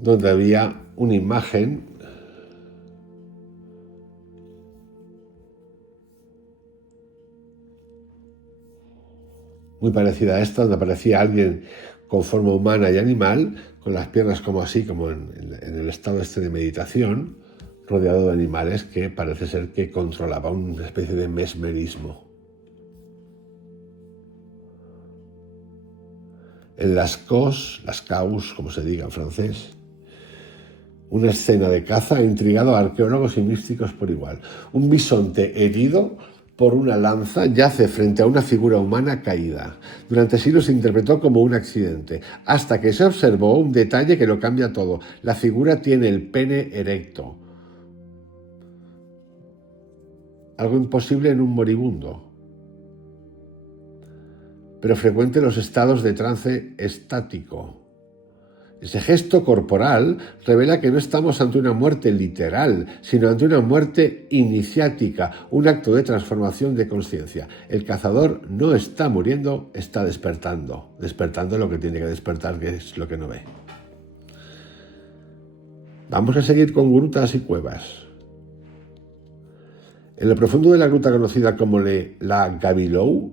donde había una imagen muy parecida a esta, donde aparecía alguien con forma humana y animal, con las piernas como así, como en el estado este de meditación, rodeado de animales que parece ser que controlaba una especie de mesmerismo. En las caus, como se diga en francés, una escena de caza ha intrigado a arqueólogos y místicos por igual. Un bisonte herido por una lanza yace frente a una figura humana caída. Durante siglos se interpretó como un accidente, hasta que se observó un detalle que lo cambia todo. La figura tiene el pene erecto. Algo imposible en un moribundo, pero frecuente en los estados de trance estático. Ese gesto corporal revela que no estamos ante una muerte literal, sino ante una muerte iniciática, un acto de transformación de conciencia. El cazador no está muriendo, está despertando lo que tiene que despertar, que es lo que no ve. Vamos a seguir con grutas y cuevas. En lo profundo de la gruta conocida como la Gabilou,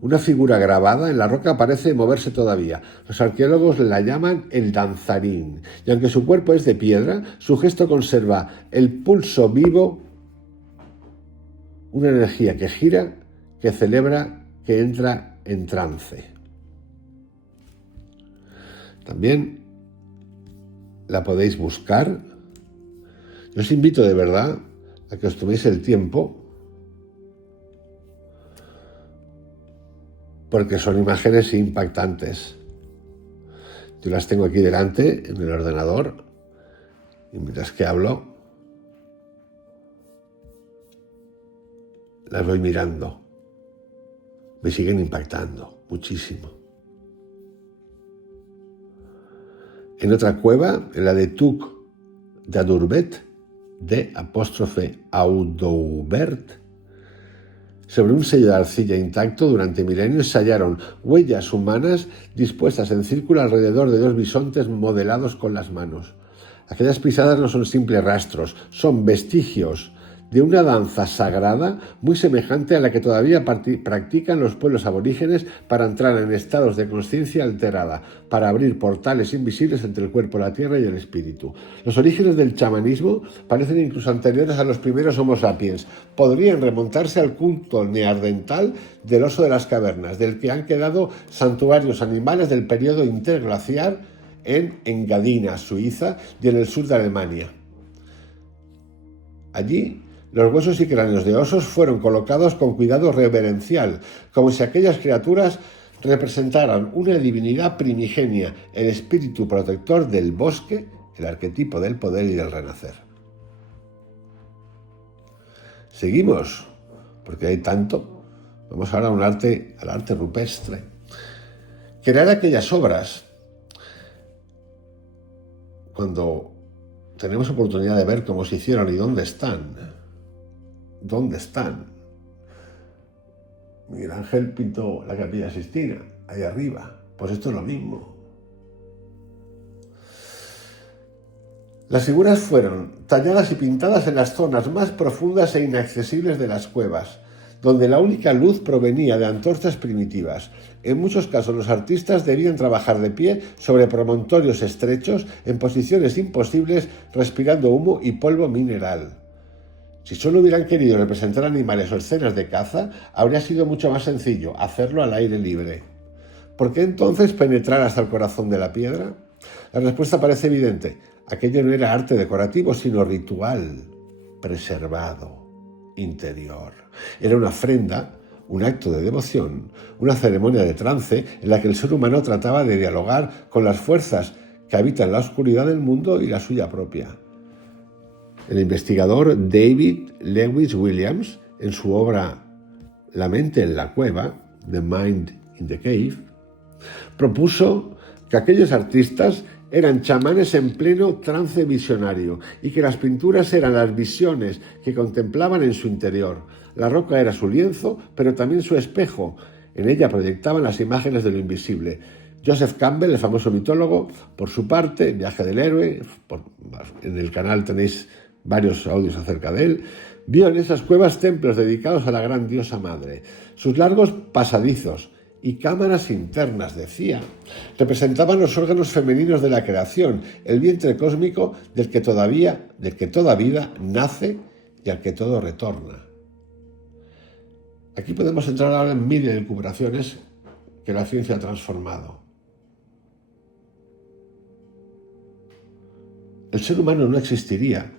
una figura grabada en la roca parece moverse todavía. Los arqueólogos la llaman el danzarín, y aunque su cuerpo es de piedra, su gesto conserva el pulso vivo, una energía que gira, que celebra, que entra en trance. También la podéis buscar. Yo os invito de verdad a que os toméis el tiempo, porque son imágenes impactantes. Yo las tengo aquí delante en el ordenador y mientras que hablo las voy mirando. Me siguen impactando muchísimo. En otra cueva, en la de Tuc d'Adurbet, d'Audoubert, sobre un sello de arcilla intacto, durante milenios se hallaron huellas humanas dispuestas en círculo alrededor de dos bisontes modelados con las manos. Aquellas pisadas no son simples rastros, son vestigios de una danza sagrada muy semejante a la que todavía practican los pueblos aborígenes para entrar en estados de conciencia alterada, para abrir portales invisibles entre el cuerpo, la tierra y el espíritu. Los orígenes del chamanismo parecen incluso anteriores a los primeros Homo sapiens. Podrían remontarse al culto neandertal del oso de las cavernas, del que han quedado santuarios animales del periodo interglaciar en Engadina, Suiza, y en el sur de Alemania. Allí, Los huesos y cráneos de osos fueron colocados con cuidado reverencial, como si aquellas criaturas representaran una divinidad primigenia, el espíritu protector del bosque, el arquetipo del poder y del renacer. Seguimos, porque hay tanto. Vamos ahora al arte rupestre. Crear aquellas obras, cuando tenemos oportunidad de ver cómo se hicieron y dónde están. ¿Dónde están? Miguel Ángel pintó la Capilla Sixtina, ahí arriba. Pues esto es lo mismo. Las figuras fueron talladas y pintadas en las zonas más profundas e inaccesibles de las cuevas, donde la única luz provenía de antorchas primitivas. En muchos casos los artistas debían trabajar de pie sobre promontorios estrechos, en posiciones imposibles, respirando humo y polvo mineral. Si solo hubieran querido representar animales o escenas de caza, habría sido mucho más sencillo hacerlo al aire libre. ¿Por qué entonces penetrar hasta el corazón de la piedra? La respuesta parece evidente. Aquello no era arte decorativo, sino ritual, preservado, interior. Era una ofrenda, un acto de devoción, una ceremonia de trance en la que el ser humano trataba de dialogar con las fuerzas que habitan la oscuridad del mundo y la suya propia. El investigador David Lewis Williams, en su obra La mente en la cueva, The Mind in the Cave, propuso que aquellos artistas eran chamanes en pleno trance visionario y que las pinturas eran las visiones que contemplaban en su interior. La roca era su lienzo, pero también su espejo. En ella proyectaban las imágenes de lo invisible. Joseph Campbell, el famoso mitólogo, por su parte, Viaje del héroe, en el canal tenéis varios audios acerca de él, vio en esas cuevas templos dedicados a la gran diosa madre. Sus largos pasadizos y cámaras internas, decía, representaban los órganos femeninos de la creación, el vientre cósmico del que toda vida nace y al que todo retorna. Aquí podemos entrar ahora en mil elucubraciones que la ciencia ha transformado. El ser humano no existiría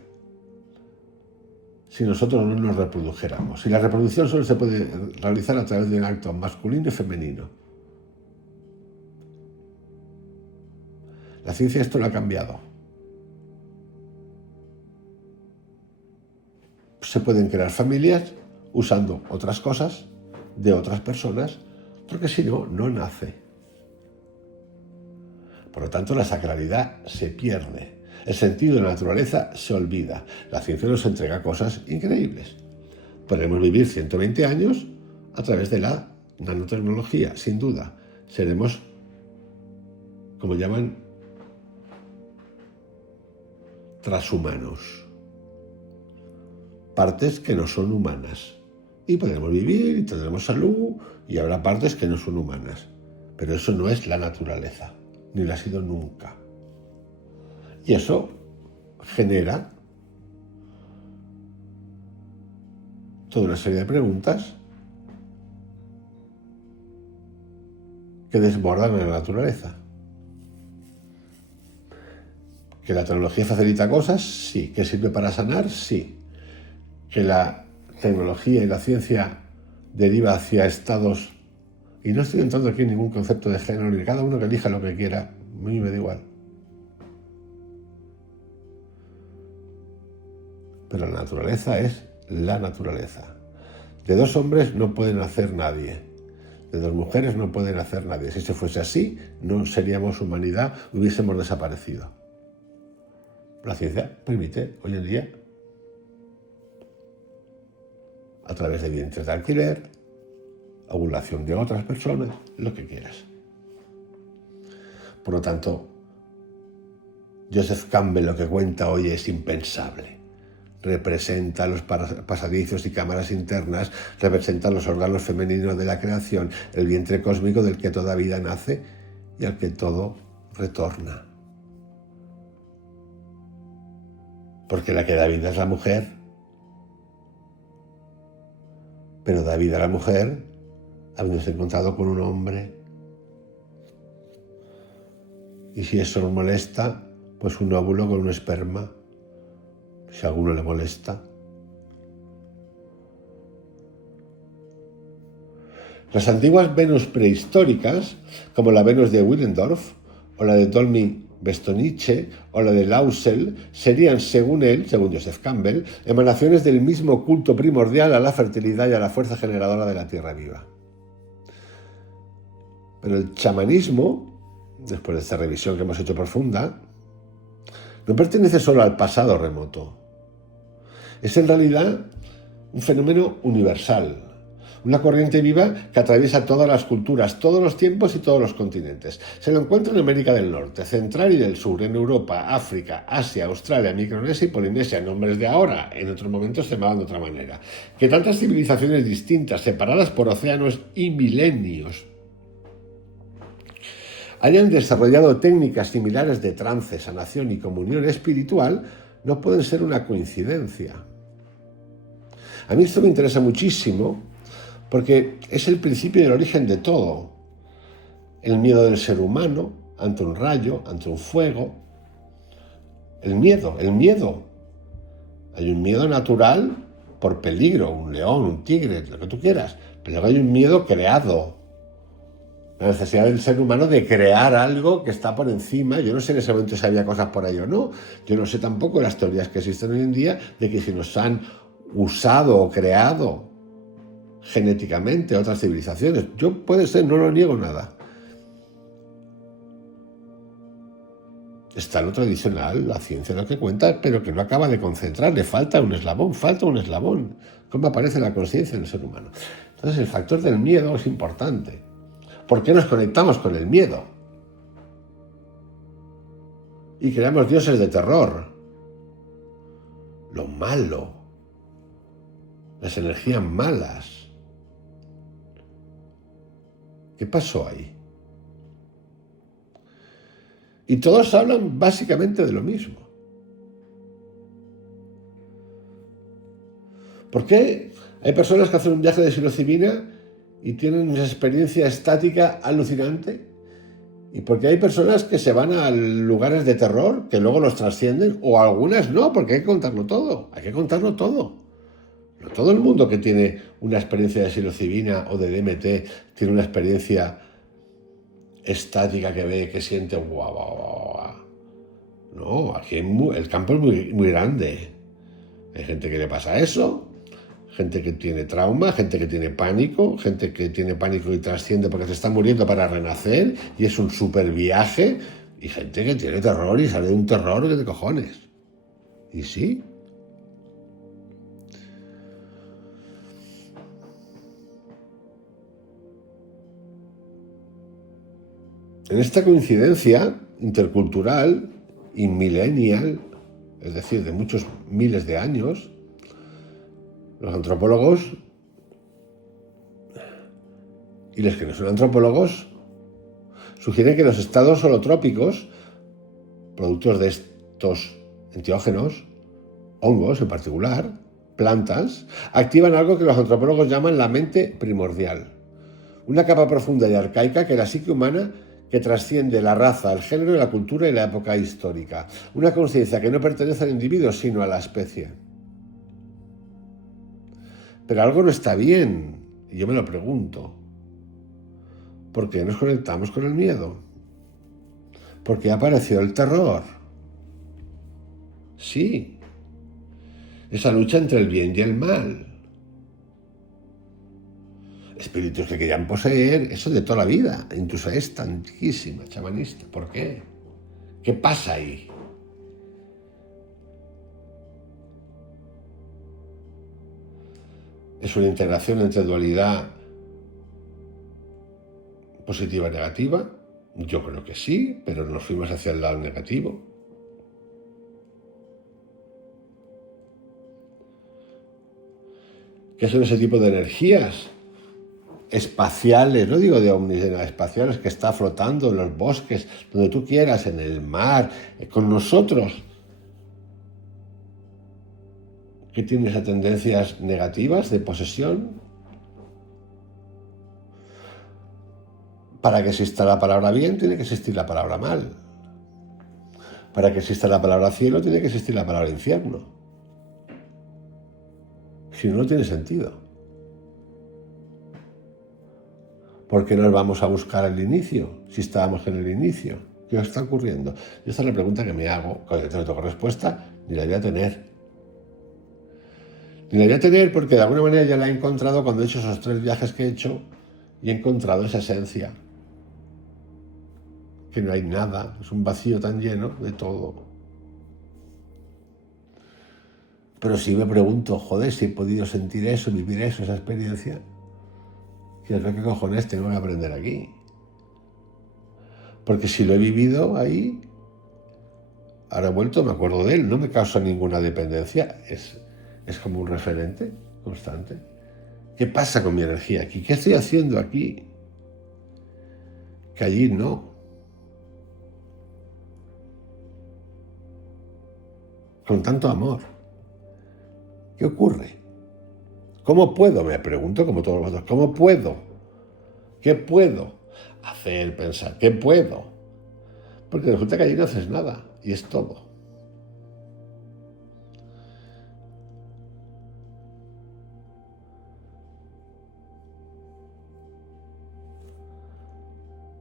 si nosotros no nos reprodujéramos. Y la reproducción solo se puede realizar a través de un acto masculino y femenino. La ciencia esto lo ha cambiado. Se pueden crear familias usando otras cosas de otras personas, porque si no, no nace. Por lo tanto, la sacralidad se pierde. El sentido de la naturaleza se olvida. La ciencia nos entrega cosas increíbles. Podremos vivir 120 años a través de la nanotecnología, sin duda. Seremos, como llaman, transhumanos. Partes que no son humanas. Y podremos vivir y tendremos salud y habrá partes que no son humanas. Pero eso no es la naturaleza, ni lo ha sido nunca. Y eso genera toda una serie de preguntas que desbordan a la naturaleza. ¿Que la tecnología facilita cosas? Sí. ¿Que sirve para sanar? Sí. ¿Que la tecnología y la ciencia deriva hacia estados? Y no estoy entrando aquí en ningún concepto de género, ni cada uno que elija lo que quiera. A mí me da igual. Pero la naturaleza es la naturaleza. De dos hombres no puede nacer nadie. De dos mujeres no puede nacer nadie. Si se fuese así, no seríamos humanidad, hubiésemos desaparecido. La ciencia permite hoy en día, a través de vientres de alquiler, ovulación de otras personas, lo que quieras. Por lo tanto, Joseph Campbell lo que cuenta hoy es impensable. Representa los pasadizos y cámaras internas, representa los órganos femeninos de la creación, el vientre cósmico del que toda vida nace y al que todo retorna. Porque la que da vida es la mujer, pero da vida a la mujer habiéndose encontrado con un hombre. Y si eso nos molesta, pues un óvulo con un esperma. Si a alguno le molesta, Las antiguas Venus prehistóricas, como la Venus de Willendorf, o la de Tolmi-Bestonice, o la de Lausel, serían, según Joseph Campbell, emanaciones del mismo culto primordial a la fertilidad y a la fuerza generadora de la tierra viva. Pero el chamanismo, después de esta revisión que hemos hecho profunda, no pertenece solo al pasado remoto. Es en realidad un fenómeno universal, una corriente viva que atraviesa todas las culturas, todos los tiempos y todos los continentes. Se lo encuentra en América del Norte, Central y del Sur, en Europa, África, Asia, Australia, Micronesia y Polinesia, nombres de ahora, en otros momentos se llamaban de otra manera. Que tantas civilizaciones distintas, separadas por océanos y milenios, hayan desarrollado técnicas similares de trance, sanación y comunión espiritual, no pueden ser una coincidencia. A mí esto me interesa muchísimo porque es el principio y el origen de todo. El miedo del ser humano ante un rayo, ante un fuego. El miedo. Hay un miedo natural por peligro, un león, un tigre, lo que tú quieras. Pero luego hay un miedo creado. La necesidad del ser humano de crear algo que está por encima. Yo no sé en ese momento si había cosas por ahí o no. Yo no sé tampoco las teorías que existen hoy en día de que si nos han usado o creado genéticamente otras civilizaciones. Yo puede ser, no lo niego nada. Está lo tradicional, la ciencia lo que cuenta, pero que no acaba de concentrar. Le falta un eslabón. ¿Cómo aparece la conciencia en el ser humano? Entonces el factor del miedo es importante. ¿Por qué nos conectamos con el miedo? Y creamos dioses de terror. Lo malo. Las energías malas. ¿Qué pasó ahí? Y todos hablan básicamente de lo mismo. ¿Por qué hay personas que hacen un viaje de psilocibina y tienen una experiencia estática alucinante? ¿Y por qué hay personas que se van a lugares de terror que luego los trascienden? O algunas no, porque hay que contarlo todo. No todo el mundo que tiene una experiencia de psilocibina o de DMT tiene una experiencia estática que ve, que siente guau. No, aquí el campo es muy grande. Hay gente que le pasa eso, gente que tiene trauma, gente que tiene pánico y trasciende porque se está muriendo para renacer y es un super viaje, y gente que tiene terror y sale de un terror que de cojones. Y sí. En esta coincidencia intercultural y millennial, es decir, de muchos miles de años, los antropólogos y los que no son antropólogos sugieren que los estados holotrópicos, productos de estos enteógenos, hongos en particular, plantas, activan algo que los antropólogos llaman la mente primordial, una capa profunda y arcaica que la psique humana que trasciende la raza, el género, la cultura y la época histórica. Una conciencia que no pertenece al individuo, sino a la especie. Pero algo no está bien, y yo me lo pregunto. ¿Por qué nos conectamos con el miedo? ¿Por qué apareció el terror? Sí, esa lucha entre el bien y el mal. Espíritus que querían poseer, eso de toda la vida, incluso esta antiquísima chamanista. ¿Por qué? ¿Qué pasa ahí? ¿Es una integración entre dualidad positiva y negativa? Yo creo que sí, pero nos fuimos hacia el lado negativo. ¿Qué son ese tipo de energías espaciales? No digo de ovnis, espaciales, que está flotando en los bosques, donde tú quieras, en el mar, con nosotros, que tiene esas tendencias negativas de posesión. Para que exista la palabra bien, tiene que existir la palabra mal. Para que exista la palabra cielo, tiene que existir la palabra infierno. Si no, no tiene sentido. ¿Por qué nos vamos a buscar el inicio si estábamos en el inicio? ¿Qué está ocurriendo? Y esta es la pregunta que me hago. Cuando no tengo respuesta, ni la voy a tener. Ni la voy a tener porque de alguna manera ya la he encontrado cuando he hecho esos 3 viajes que he hecho y he encontrado esa esencia. Que no hay nada, es un vacío tan lleno de todo. Pero si me pregunto, joder, si he podido sentir eso, vivir eso, esa experiencia, ¿qué cojones tengo que aprender aquí? Porque si lo he vivido ahí, ahora he vuelto, me acuerdo de él, no me causa ninguna dependencia, es como un referente constante. ¿Qué pasa con mi energía aquí? ¿Qué estoy haciendo aquí? Que allí no. Con tanto amor. ¿Qué ocurre? ¿Cómo puedo? Me pregunto como todos los otros. ¿Cómo puedo? ¿Qué puedo hacer, pensar? ¿Qué puedo? Porque resulta que allí no haces nada y es todo.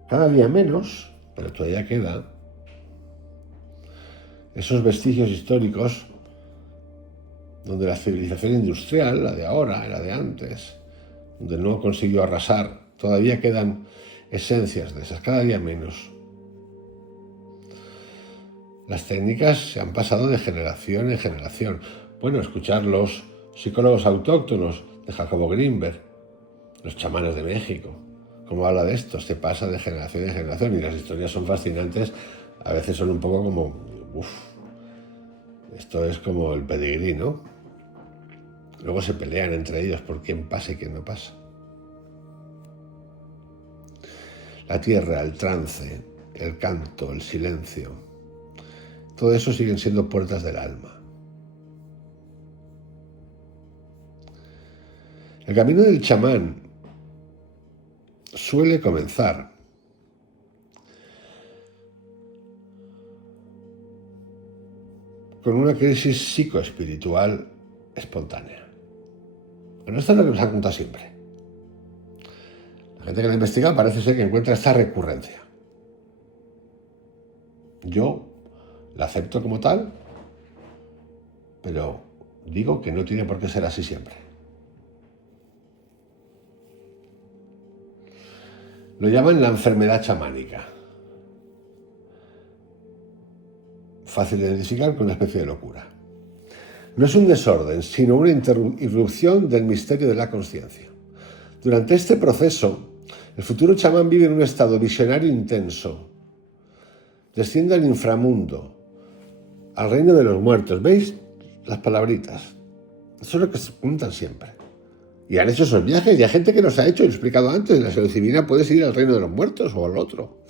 Cada día menos, pero todavía queda, esos vestigios históricos donde la civilización industrial, la de ahora, la de antes, donde no consiguió arrasar, todavía quedan esencias de esas, cada día menos. Las técnicas se han pasado de generación en generación. Bueno, escuchar los psicólogos autóctonos de Jacobo Greenberg, los chamanes de México, cómo habla de esto, se pasa de generación en generación y las historias son fascinantes, a veces son un poco como, esto es como el pedigrí, ¿no? Luego se pelean entre ellos por quién pasa y quién no pasa. La tierra, el trance, el canto, el silencio, todo eso siguen siendo puertas del alma. El camino del chamán suele comenzar con una crisis psicoespiritual espontánea. Pero esto es lo que nos han contado siempre. La gente que lo ha investigado parece ser que encuentra esta recurrencia. Yo la acepto como tal, pero digo que no tiene por qué ser así siempre. Lo llaman la enfermedad chamánica. Fácil de identificar con una especie de locura. No es un desorden, sino una irrupción del misterio de la consciencia. Durante este proceso, el futuro chamán vive en un estado visionario intenso. Desciende al inframundo, al reino de los muertos. ¿Veis las palabritas? Eso es lo que se preguntan siempre. Y han hecho esos viajes y hay gente que nos ha hecho, lo he explicado antes, en la psilocibina puedes ir al reino de los muertos o al otro.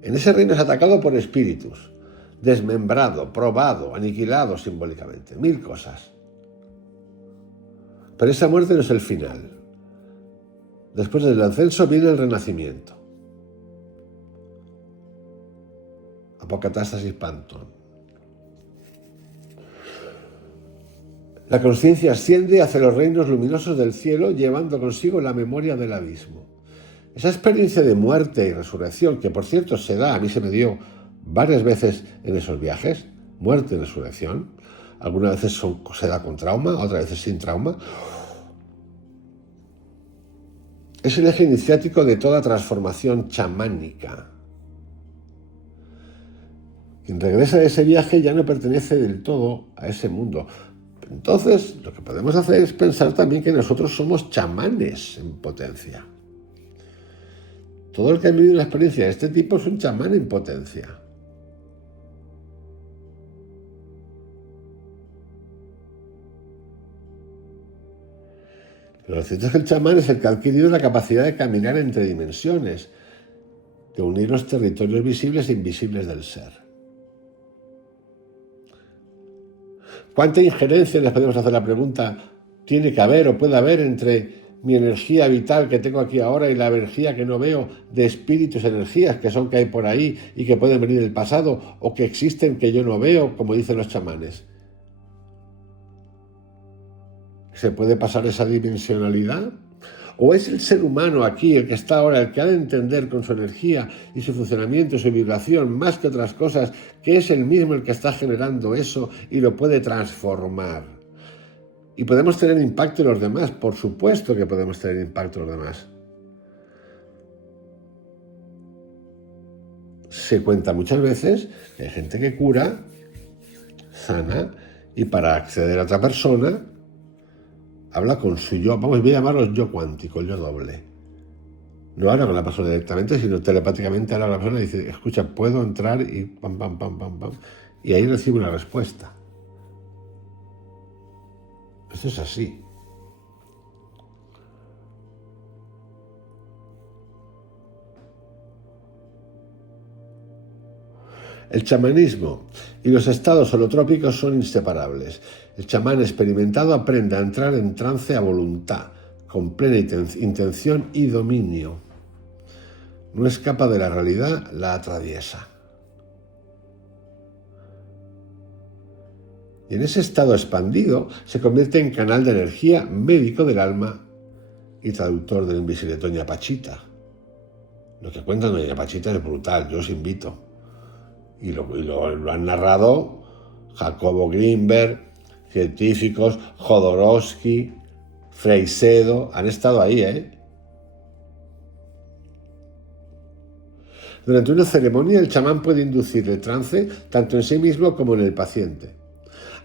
En ese reino es atacado por espíritus, desmembrado, probado, aniquilado simbólicamente, 1000 cosas. Pero esa muerte no es el final. Después del ascenso viene el renacimiento. Apocatástasis Pantón. La conciencia asciende hacia los reinos luminosos del cielo, llevando consigo la memoria del abismo. Esa experiencia de muerte y resurrección, que por cierto se da, a mí se me dio varias veces en esos viajes, muerte y resurrección, algunas veces se da con trauma, otras veces sin trauma, es el eje iniciático de toda transformación chamánica. Quien regresa de ese viaje ya no pertenece del todo a ese mundo. Entonces, lo que podemos hacer es pensar también que nosotros somos chamanes en potencia. Todo el que ha vivido una experiencia de este tipo es un chamán en potencia. Pero lo cierto es que el chamán es el que ha adquirido la capacidad de caminar entre dimensiones, de unir los territorios visibles e invisibles del ser. ¿Cuánta injerencia, les podemos hacer la pregunta, tiene que haber o puede haber entre mi energía vital que tengo aquí ahora y la energía que no veo de espíritus, energías que son que hay por ahí y que pueden venir del pasado o que existen que yo no veo, como dicen los chamanes? ¿Se puede pasar esa dimensionalidad? ¿O es el ser humano aquí, el que está ahora, el que ha de entender con su energía y su funcionamiento y su vibración, más que otras cosas, que es el mismo el que está generando eso y lo puede transformar? ¿Y podemos tener impacto en los demás? Por supuesto que podemos tener impacto en los demás. Se cuenta muchas veces que hay gente que cura, sana, y para acceder a otra persona habla con su yo, voy a llamarlo yo cuántico, el yo doble. No habla con la persona directamente, sino telepáticamente habla con la persona y dice, escucha, puedo entrar y pam, pam, pam, pam, pam. Y ahí recibe una respuesta. Esto es así. El chamanismo y los estados holotrópicos son inseparables. El chamán experimentado aprende a entrar en trance a voluntad, con plena intención y dominio. No escapa de la realidad, la atraviesa. Y en ese estado expandido se convierte en canal de energía, médico del alma y traductor del invisible Doña Pachita. Lo que cuenta Doña Pachita es brutal, yo os invito. Y lo han narrado Jacobo Greenberg, científicos, Jodorowsky, Freixedo, han estado ahí, ¿eh? Durante una ceremonia, el chamán puede inducir el trance tanto en sí mismo como en el paciente.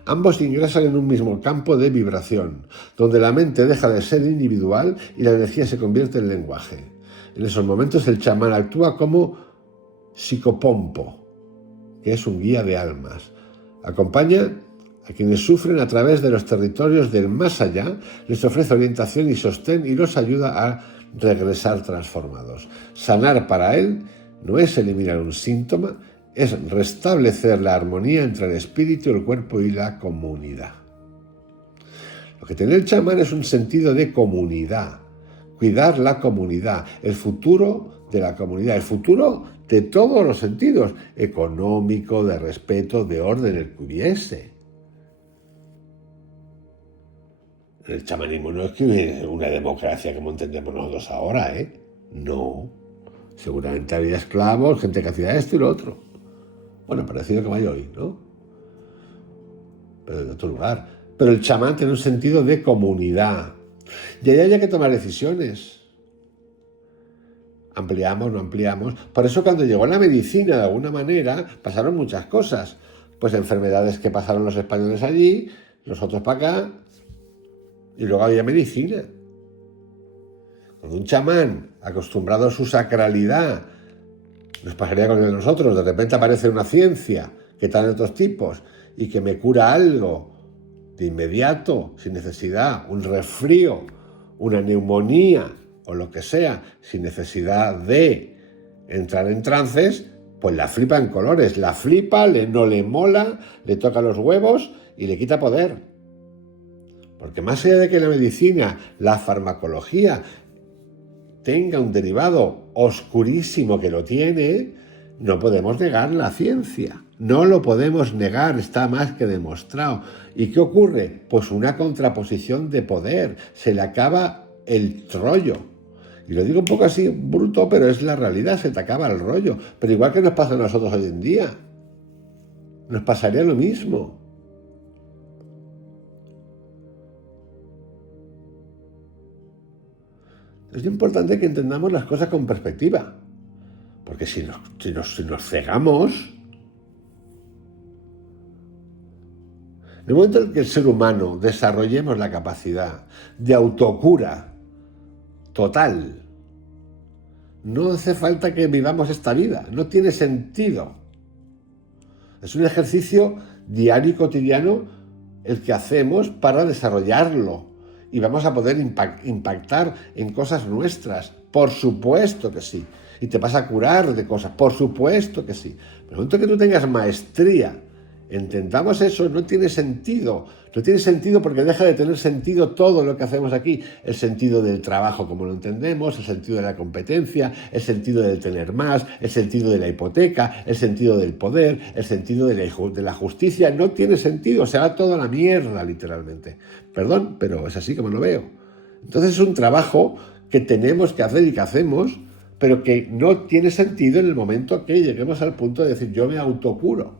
Ambos ingresan en un mismo campo de vibración, donde la mente deja de ser individual y la energía se convierte en lenguaje. En esos momentos el chamán actúa como psicopompo, que es un guía de almas. Acompaña a quienes sufren a través de los territorios del más allá, les ofrece orientación y sostén y los ayuda a regresar transformados. Sanar para él no es eliminar un síntoma, es restablecer la armonía entre el espíritu, el cuerpo y la comunidad. Lo que tiene el chamán es un sentido de comunidad, cuidar la comunidad, el futuro de la comunidad, el futuro de todos los sentidos, económico, de respeto, de orden, el que hubiese. El chamanismo no es que una democracia como entendemos nosotros ahora, ¿eh? No. Seguramente había esclavos, gente que hacía esto y lo otro. Bueno, parecido que vaya hoy, ¿no? Pero en otro lugar. Pero el chamán tiene un sentido de comunidad. Y ahí hay que tomar decisiones. Ampliamos, no ampliamos. Por eso cuando llegó la medicina, de alguna manera, pasaron muchas cosas. Pues enfermedades que pasaron los españoles allí, los otros para acá, y luego había medicina. Con un chamán acostumbrado a su sacralidad, nos pasaría con el de nosotros, de repente aparece una ciencia que está de otros tipos y que me cura algo de inmediato, sin necesidad, un resfrío, una neumonía o lo que sea, sin necesidad de entrar en trances, pues la flipa en colores, la flipa, no le mola, le toca los huevos y le quita poder. Porque más allá de que la medicina, la farmacología tenga un derivado oscurísimo que lo tiene, no podemos negar la ciencia. No lo podemos negar, está más que demostrado. ¿Y qué ocurre? Pues una contraposición de poder. Se le acaba el rollo. Y lo digo un poco así bruto, pero es la realidad, se te acaba el rollo. Pero igual que nos pasa a nosotros hoy en día, nos pasaría lo mismo. Es importante que entendamos las cosas con perspectiva, porque si nos cegamos, en el momento en que el ser humano desarrollemos la capacidad de autocura total, no hace falta que vivamos esta vida, no tiene sentido. Es un ejercicio diario y cotidiano el que hacemos para desarrollarlo. Y vamos a poder impactar en cosas nuestras. Por supuesto que sí. Y te vas a curar de cosas. Por supuesto que sí. Pero en el momento que tú tengas maestría, entendamos eso, no tiene sentido. No tiene sentido porque deja de tener sentido todo lo que hacemos aquí. El sentido del trabajo como lo entendemos, el sentido de la competencia, el sentido del tener más, el sentido de la hipoteca, el sentido del poder, el sentido de la justicia. No tiene sentido, se va todo a la mierda, literalmente. Perdón, pero es así como lo veo. Entonces es un trabajo que tenemos que hacer y que hacemos, pero que no tiene sentido en el momento que lleguemos al punto de decir yo me autocuro.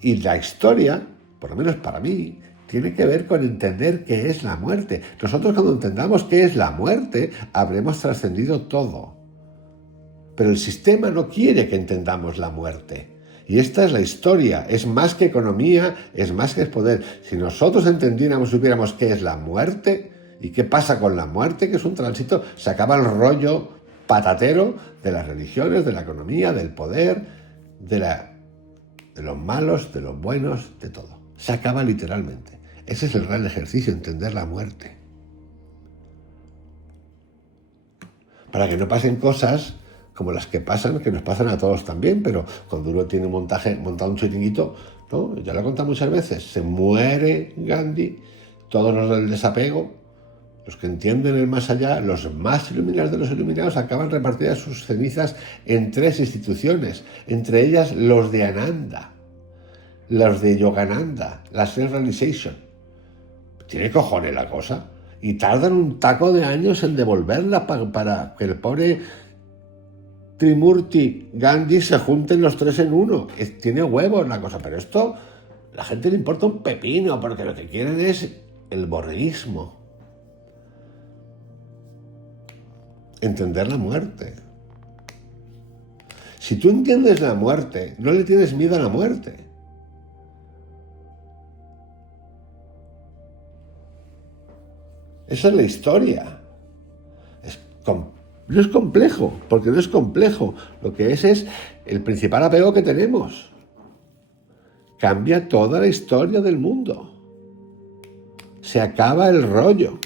Y la historia, por lo menos para mí, tiene que ver con entender qué es la muerte. Nosotros cuando entendamos qué es la muerte, habremos trascendido todo. Pero el sistema no quiere que entendamos la muerte. Y esta es la historia, es más que economía, es más que poder. Si nosotros entendiéramos, supiéramos qué es la muerte y qué pasa con la muerte, que es un tránsito, se acaba el rollo patatero de las religiones, de la economía, del poder, de los malos, de los buenos, de todo. Se acaba literalmente. Ese es el gran ejercicio, entender la muerte. Para que no pasen cosas como las que pasan, que nos pasan a todos también, pero cuando uno tiene montado un chiringuito, ¿no? Ya lo he contado muchas veces, se muere Gandhi, todos los del desapego, los que entienden el más allá, los más iluminados de los iluminados, acaban repartidas sus cenizas en 3 instituciones, entre ellas los de Ananda, los de Yogananda, la Self-Realization. Tiene cojones la cosa, y tardan un taco de años en devolverla para que el pobre Trimurti, Gandhi se junten los 3 en uno. Tiene huevos la cosa, pero esto la gente le importa un pepino, porque lo que quieren es el borreísmo. Entender la muerte. Si tú entiendes la muerte, no le tienes miedo a la muerte. Esa es la historia. No es complejo, porque no es complejo. Lo que es el principal apego que tenemos. Cambia toda la historia del mundo. Se acaba el rollo.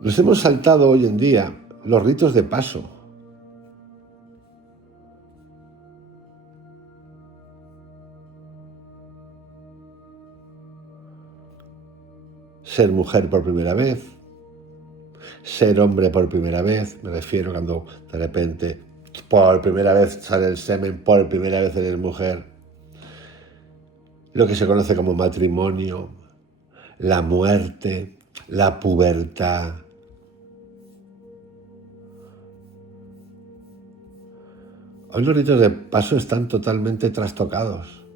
Nos hemos saltado hoy en día los ritos de paso. Ser mujer por primera vez, ser hombre por primera vez, me refiero cuando de repente por primera vez sale el semen, por primera vez eres mujer, lo que se conoce como matrimonio, la muerte, la pubertad. Hoy los ritos de paso están totalmente trastocados,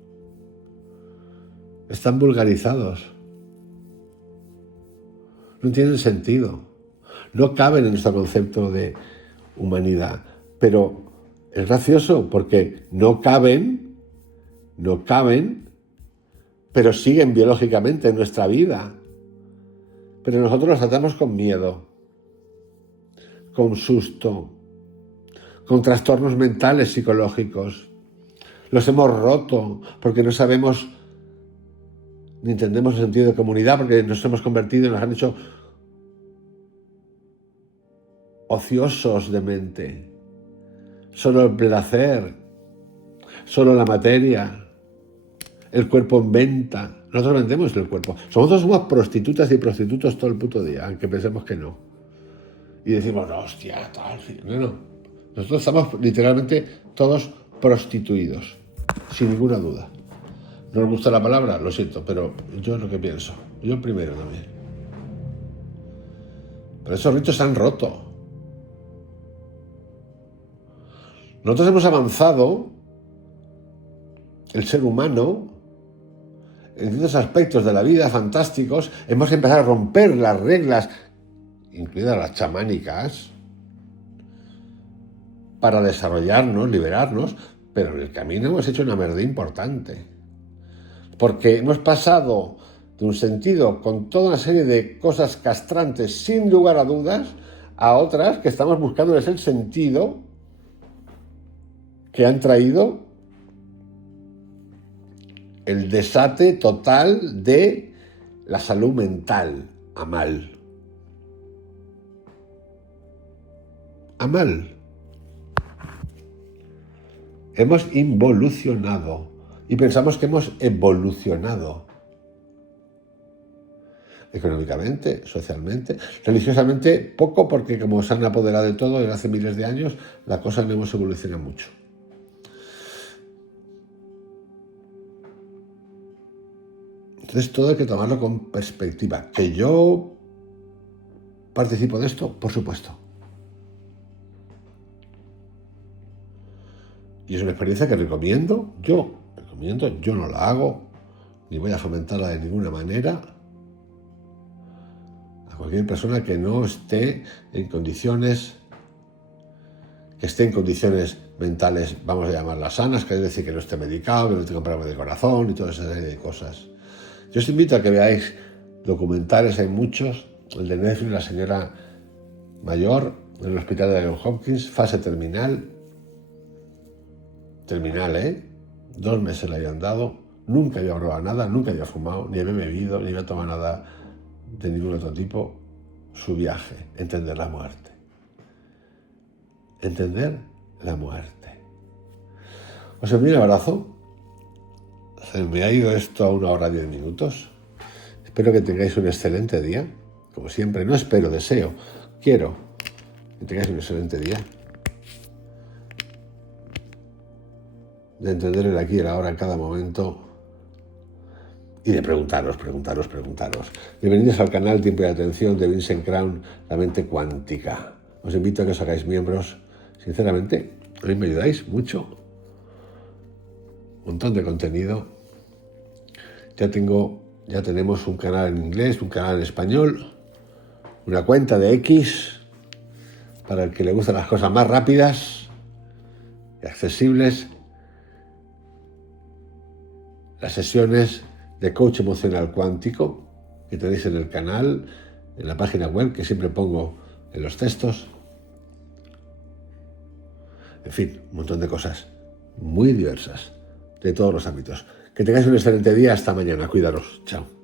están vulgarizados. No tienen sentido, no caben en nuestro concepto de humanidad, pero es gracioso porque no caben, pero siguen biológicamente en nuestra vida. Pero nosotros los tratamos con miedo, con susto, con trastornos mentales psicológicos. Los hemos roto porque no sabemos ni entendemos el sentido de comunidad, porque nos hemos convertido y nos han hecho ociosos de mente. Solo el placer, solo la materia, el cuerpo en venta. Nosotros vendemos el cuerpo. Nosotros somos prostitutas y prostitutos todo el puto día, aunque pensemos que no. Y decimos, no, hostia, tal. No. Nosotros estamos literalmente todos prostituidos, sin ninguna duda. ¿No os gusta la palabra? Lo siento, pero yo es lo que pienso. Yo primero también. Pero esos ritos se han roto. Nosotros hemos avanzado, el ser humano, en ciertos aspectos de la vida fantásticos, hemos empezado a romper las reglas, incluidas las chamánicas, para desarrollarnos, liberarnos, pero en el camino hemos hecho una merda importante. Porque hemos pasado de un sentido con toda una serie de cosas castrantes, sin lugar a dudas, a otras que estamos buscándoles el sentido que han traído el desate total de la salud mental a mal. A mal. Hemos involucionado y pensamos que hemos evolucionado. económicamente, socialmente, religiosamente, poco, porque como se han apoderado de todo desde hace miles de años, la cosa no hemos evolucionado mucho. Entonces todo hay que tomarlo con perspectiva. ¿Que yo participo de esto? Por supuesto. Y es una experiencia que recomiendo, yo no la hago, ni voy a fomentarla de ninguna manera, a cualquier persona que no esté en condiciones, mentales, vamos a llamarlas sanas, que es decir, que no esté medicado, que no tenga problemas de corazón y toda esa serie de cosas. Yo os invito a que veáis documentales, hay muchos, el de Netflix, la señora mayor en el hospital de Johns Hopkins, fase terminal, 2 meses le habían dado, nunca había probado nada, nunca había fumado, ni había bebido, ni había tomado nada de ningún otro tipo. Su viaje, entender la muerte. Entender la muerte. Os envío un abrazo. Se me ha ido esto a 1 hora 10 minutos. Espero que tengáis un excelente día. Como siempre, no espero, deseo, quiero que tengáis un excelente día. De entender el aquí y el ahora en cada momento y de preguntaros. Bienvenidos al canal Tiempo y Atención de Vincent Crown, la mente cuántica. Os invito a que os hagáis miembros. Sinceramente, a mí me ayudáis mucho. Un montón de contenido. Ya tenemos un canal en inglés, un canal en español, una cuenta de X para el que le gustan las cosas más rápidas y accesibles. Las sesiones de coach emocional cuántico que tenéis en el canal, en la página web, que siempre pongo en los textos. En fin, un montón de cosas muy diversas, de todos los ámbitos. Que tengáis un excelente día. Hasta mañana. Cuidaros. Chao.